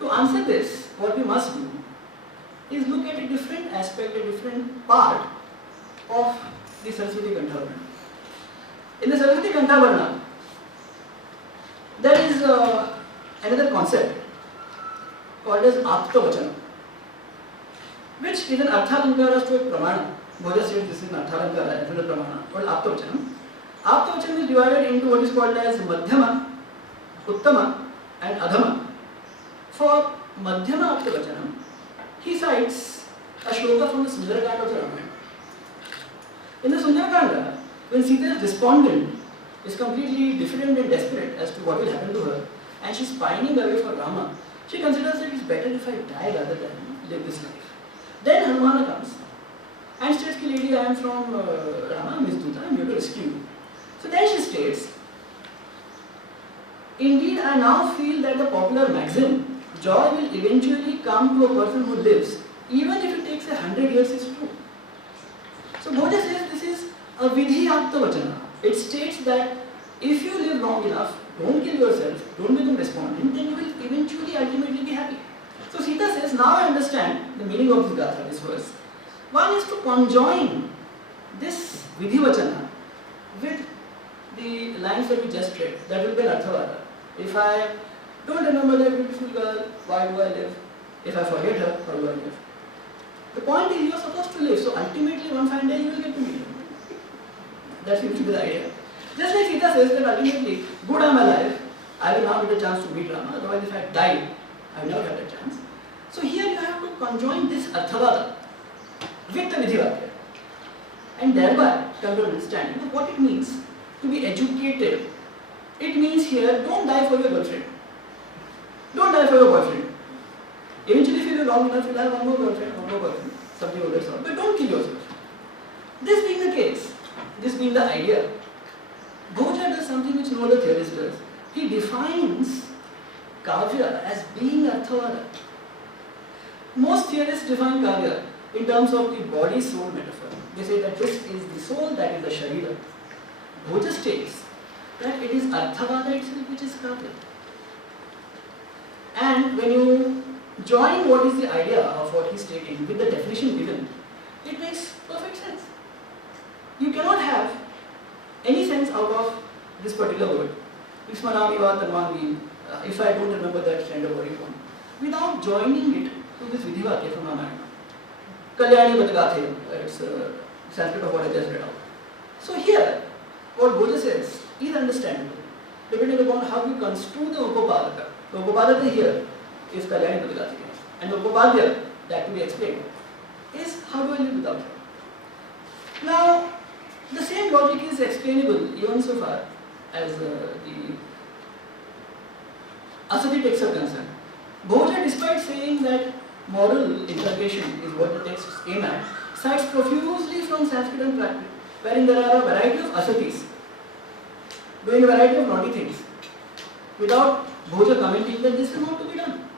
To answer this, what we must do is look at a different aspect, a different part of the Saraswati Kanthavarna. In the Saraswati Kanthavarna, there is another concept called as Aptavachana, which is an Arthalankara to a Pramana. Bhoja says this is an Arthalankara, as well as a Pramana, called Aptavachana. Aptavachana is divided into what is called as Madhyama, Uttama and Adhama. For Madhyama Aptavachana, he cites a shloka from the Sundarakanda of the Ramayana. In the Sundarakanda, when Sita is despondent, is completely diffident and desperate as to what will happen to her, and she is pining away for Rama, she considers that it is better if I die rather than live this life. Then Hanumana comes and states, lady, I am from Rama, Miss Duta, I am here to rescue you. So then she states, indeed I now feel that the popular maxim, joy will eventually come to a person who lives, even if it takes 100 years, is true. So Bhoja says this is a vidhi aptavachana. It states that if you live long enough, don't kill yourself, don't become despondent, then you will eventually ultimately be happy. So Sita says, now I understand the meaning of this gatha, this verse. One is to conjoin this vidhivachana with the lines that we just read. That will be an arthavada. If I don't remember that beautiful girl, why do I live? If I forget her, how do I live? The point is, you are supposed to live, so ultimately one fine day you will get to meet her. That seems to be the idea. Just like Sita says that ultimately, good I am alive, I will now get a chance to meet Rama, otherwise if I die, I will never have that chance. So here you have to conjoin this arthavada with the vidhivakya and thereby come to understanding of what it means to be educated. It means here, don't die for your girlfriend. Don't die for your boyfriend. Eventually, if you live long enough, you'll have one more girlfriend, something of that sort. But don't kill yourself. This being the case, this being the idea, Bhoja does something which no other theorist does. He defines kavya as being arthavada. Most theorists define kavya in terms of the body-soul metaphor. They say that this is the soul, that is the sharira. Bhoja states that it is arthavada itself which is kavya. And when you join what is the idea of what he's stating with the definition given, it makes perfect sense. You cannot have any sense out of this particular word, Vismarami va Tanmani, if I don't remember that kind of word without joining it to this vidhivakya from Ramayana. Kalyani Bhadagathe, it's Sanskrit of what I just read out. So here, what Bhoja says is understandable, depending upon how you construe the Upapadaka. The Upapadaka here is Kalyani Bhadagathe, and the Upapadya, that to be explained, is how do I live without her. Now, the same logic is explainable even so far as the asati texts are concerned. Bhoja, despite saying that moral inculcation is what the texts aim at, cites profusely from Sanskrit and Prakrit, wherein there are a variety of asatis, doing a variety of naughty things, without Bhoja commenting that this is not to be done.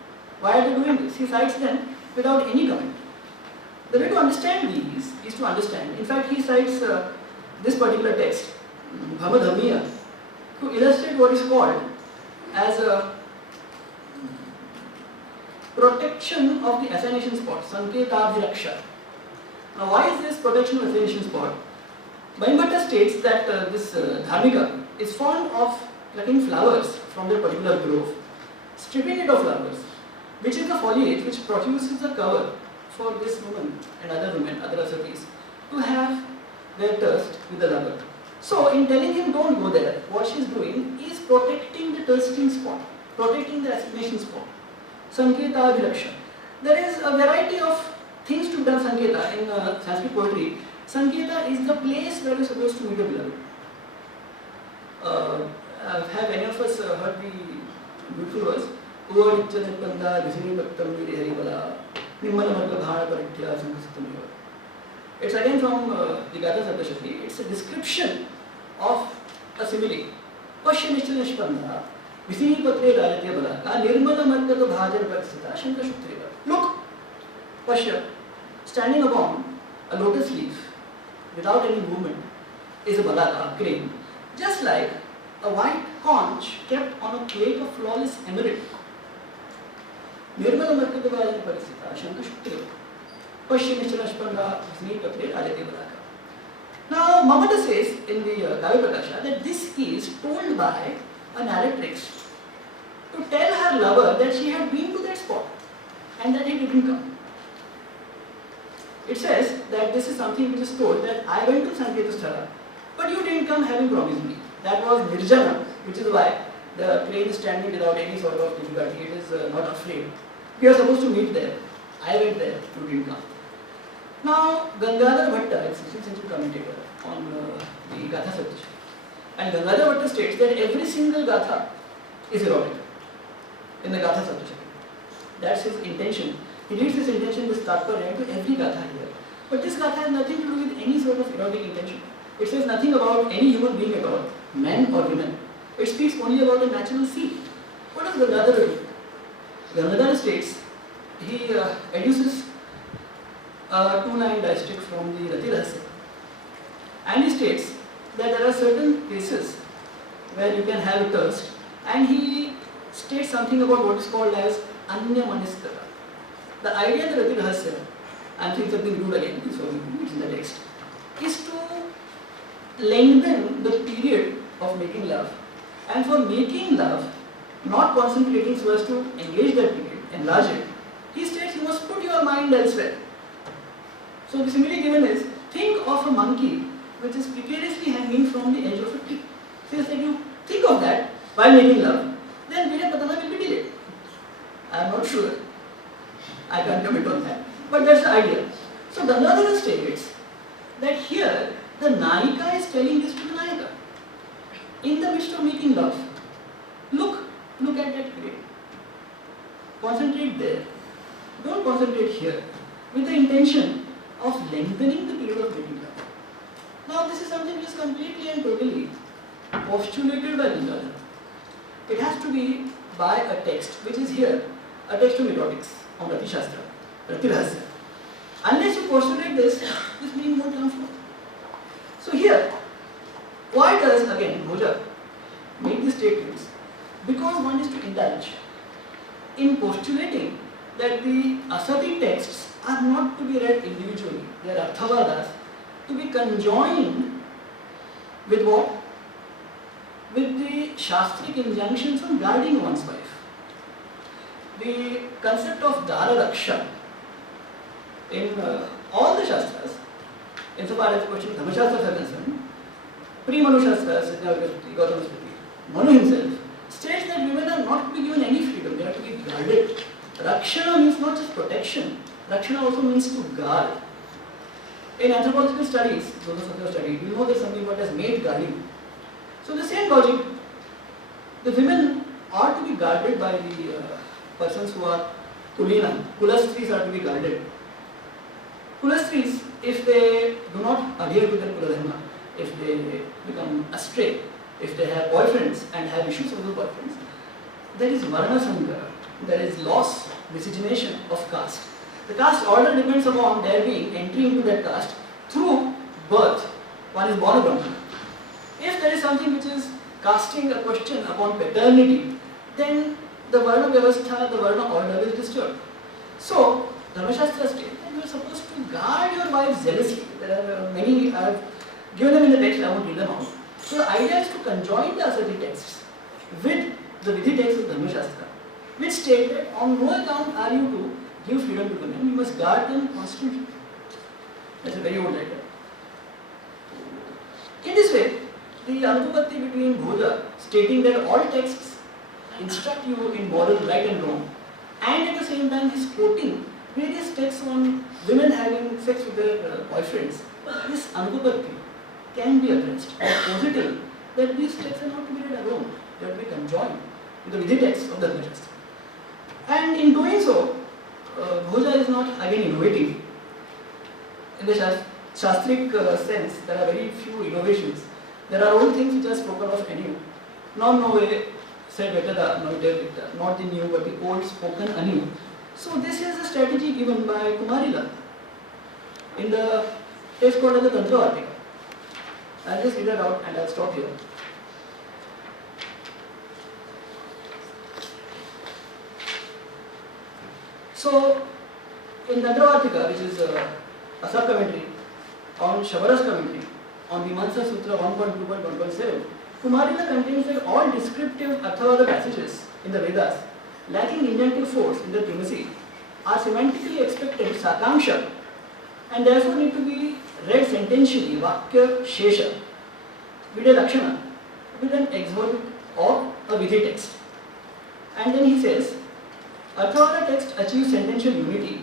Why are they doing this? He cites them without any comment. The way to understand these is to understand, in fact he cites this particular text, Bhamadhammiya, to illustrate what is called as a protection of the assignation spot, Sanketadhiraksha. Now why is this protection of assignation spot? Bhaimbatta states that this dharmika is fond of plucking flowers from their particular grove, stripping it of flowers, which is the foliage which produces the cover for this woman and other women, other asatis, to have their thirst with the lover. So in telling him don't go there, what she is doing is protecting the thirsting spot, protecting the assignation spot. Sanketa Abhiraksha. There is a variety of things to be done Sanketa in Sanskrit poetry. Sanketa is the place where you are supposed to meet your beloved. Have any of us heard the beautiful verse? It's again from the Gatha Saptashati. It's a description of a simile. Pashya Nishchana Nishpanda, Visini Patre Rajatya Balaka, Nirmala Margata Bhajar Paksita, Shankar Shuktriva. Look, Pashya, standing upon a lotus leaf without any movement is a balaka, a crane. Just like a white conch kept on a plate of flawless emerald. Nirmala Margata Bhajar Paksita, Shankar Shuktriva. Now, Mamata says in the Kavya Prakasha that this is told by a narratrix to tell her lover that she had been to that spot and that he didn't come. It says that this is something which is told that I went to Sanketasthala, but you didn't come having promised me. That was Nirjana, which is why the crane is standing without any sort of difficulty. It is not afraid. We are supposed to meet there. I went there, you didn't come. Now, Gangadhar Bhatta, 16th century commentator on the Gatha Saptashati, and Gangadhar Bhatta states that every single Gatha is erotic in the Gatha Saptashati. That's his intention. He leads his intention with Tatparya to every Gatha here. But this Gatha has nothing to do with any sort of erotic intention. It says nothing about any human being at all, men or women. It speaks only about the natural sea. What does Gangadhar do? Gangadhar states, he adduces a 2-line distinct from the Rati Rahasya. And he states that there are certain cases where you can have thirst And he states something about what is called as Anya Maniskara. The idea that Rati Rahasya, I'm saying something rude again, so it's in the text, is to lengthen the period of making love. And for making love, not concentrating so as to engage that period, enlarge it, he states you must put your mind elsewhere. So the simile given is, think of a monkey which is precariously hanging from the edge of a tree. So if you think of that while making love, then Veera Padana will be delayed. I am not sure. I can't commit on that. But that's the idea. So Gangadhara states that here the Nayika is telling this to the Nayaka. In the midst of making love, look at that period. Concentrate there. Don't concentrate here. With the intention of lengthening the period of making love. Now this is something which is completely and totally postulated by Gangadhara. It has to be by a text which is here, a text of erotics on Rati Shastra, Rati Rahasya. Unless you postulate this meaning won't come from. So here, why does again Bhoja make these statements? Because one is to indulge in postulating that the asati texts are not to be read individually, they are arthavadas, to be conjoined with what? With the shastric injunctions on guarding one's wife. The concept of Dara Raksha in all the Shastras, insofar as the question of Dhamma Shastras are concerned, pre-Manu Shastras, Gautama Smriti, Manu himself states that women are not to be given any freedom, they are to be guarded. Rakshana means not just protection, Rakshana also means to guard. In anthropological studies, those of your study, you know there's something called as maid guarding. So the same logic, the women are to be guarded by the persons who are Kulina. Kulastris are to be guarded. Kulastris, if they do not adhere to their Kuladharma, if they become astray, if they have boyfriends and have issues with those boyfriends, there is Varna Sankara, there is loss, miscegenation of caste. The caste order depends upon their being entry into that caste through birth. One is born a Brahman. If there is something which is casting a question upon paternity, then the Varna Vyavastha, the Varna order is disturbed. So, Dharmashastra states that you are supposed to guard your wife zealously. There are many, I have given them in the text, I won't read them out. So the idea is to conjoin the asati texts with the Vidhi text of Dharmashastra, which state that on no account are you to give freedom to women, you must guard them constantly. That's a very old idea. In this way, the Anupatti between Bhoja stating that all texts instruct you in moral right and wrong, and at the same time he is quoting various texts on women having sex with their boyfriends. This Anupatti can be addressed by positing that these texts are not to be read alone, they are to be conjoined with the Vidhi text of the Dharmashastra. And in doing so, Bhoja is not again innovating. In the Shastric sense, there are very few innovations. There are old things which are spoken of anew. Non nove said Vetada, Noite, not the new but the old spoken anew. So this is a strategy given by Kumarila in the text called as the Tantra Vartika. I'll just read it out and I'll stop here. So, in Tantra Vartika, which is a sub-commentary on Shabara's commentary on Mimamsa Sutra 1.2.1.7, Kumarila contains that all descriptive Arthavada passages in the Vedas lacking injunctive force in their primacy are semantically expected Sakanksha and therefore need to be read sententially, Vakya Shesha, Vidya Lakshana, with an exhort or a Vidhi text. And then he says, Arthavada text achieves sentential unity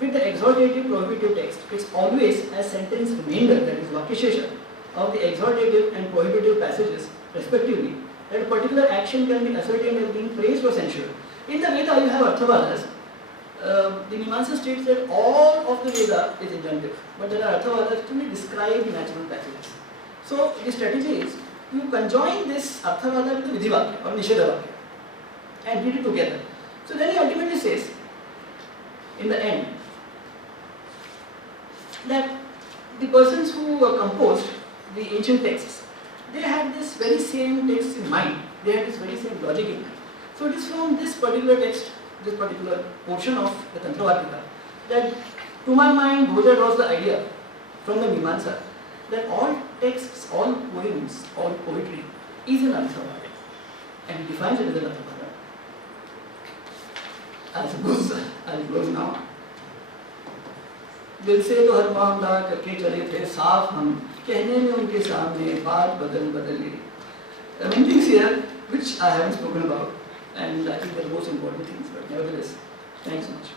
with the exhortative prohibitive text, which always has sentence remainder, that is Vakya of the exhortative and prohibitive passages respectively, that a particular action can be ascertained as being praised or censured. In the Veda you have Arthavadas. The Mimamsa states that all of the Veda is injunctive, but there are Arthavadas to describe natural passages. So the strategy is you conjoin this Arthavada with the Vidhivakya or Nishedhavakya and read it together. So then he ultimately says, in the end, that the persons who composed the ancient texts, they had this very same text in mind. they had this very same logic in mind. So it is from this particular text, this particular portion of the Tantravartika, that to my mind Bhoja draws the idea from the Mimamsa that all texts, all poems, all poetry is an Arthavada, and he defines it as an Arthavada. I suppose I'll close now. दिल से तो हर मामला करके चले थे साफ हम, कहने में उनके सामने बात बदल गई. Many things here which I haven't spoken about, and I think they're the most important things, but nevertheless, thanks so much.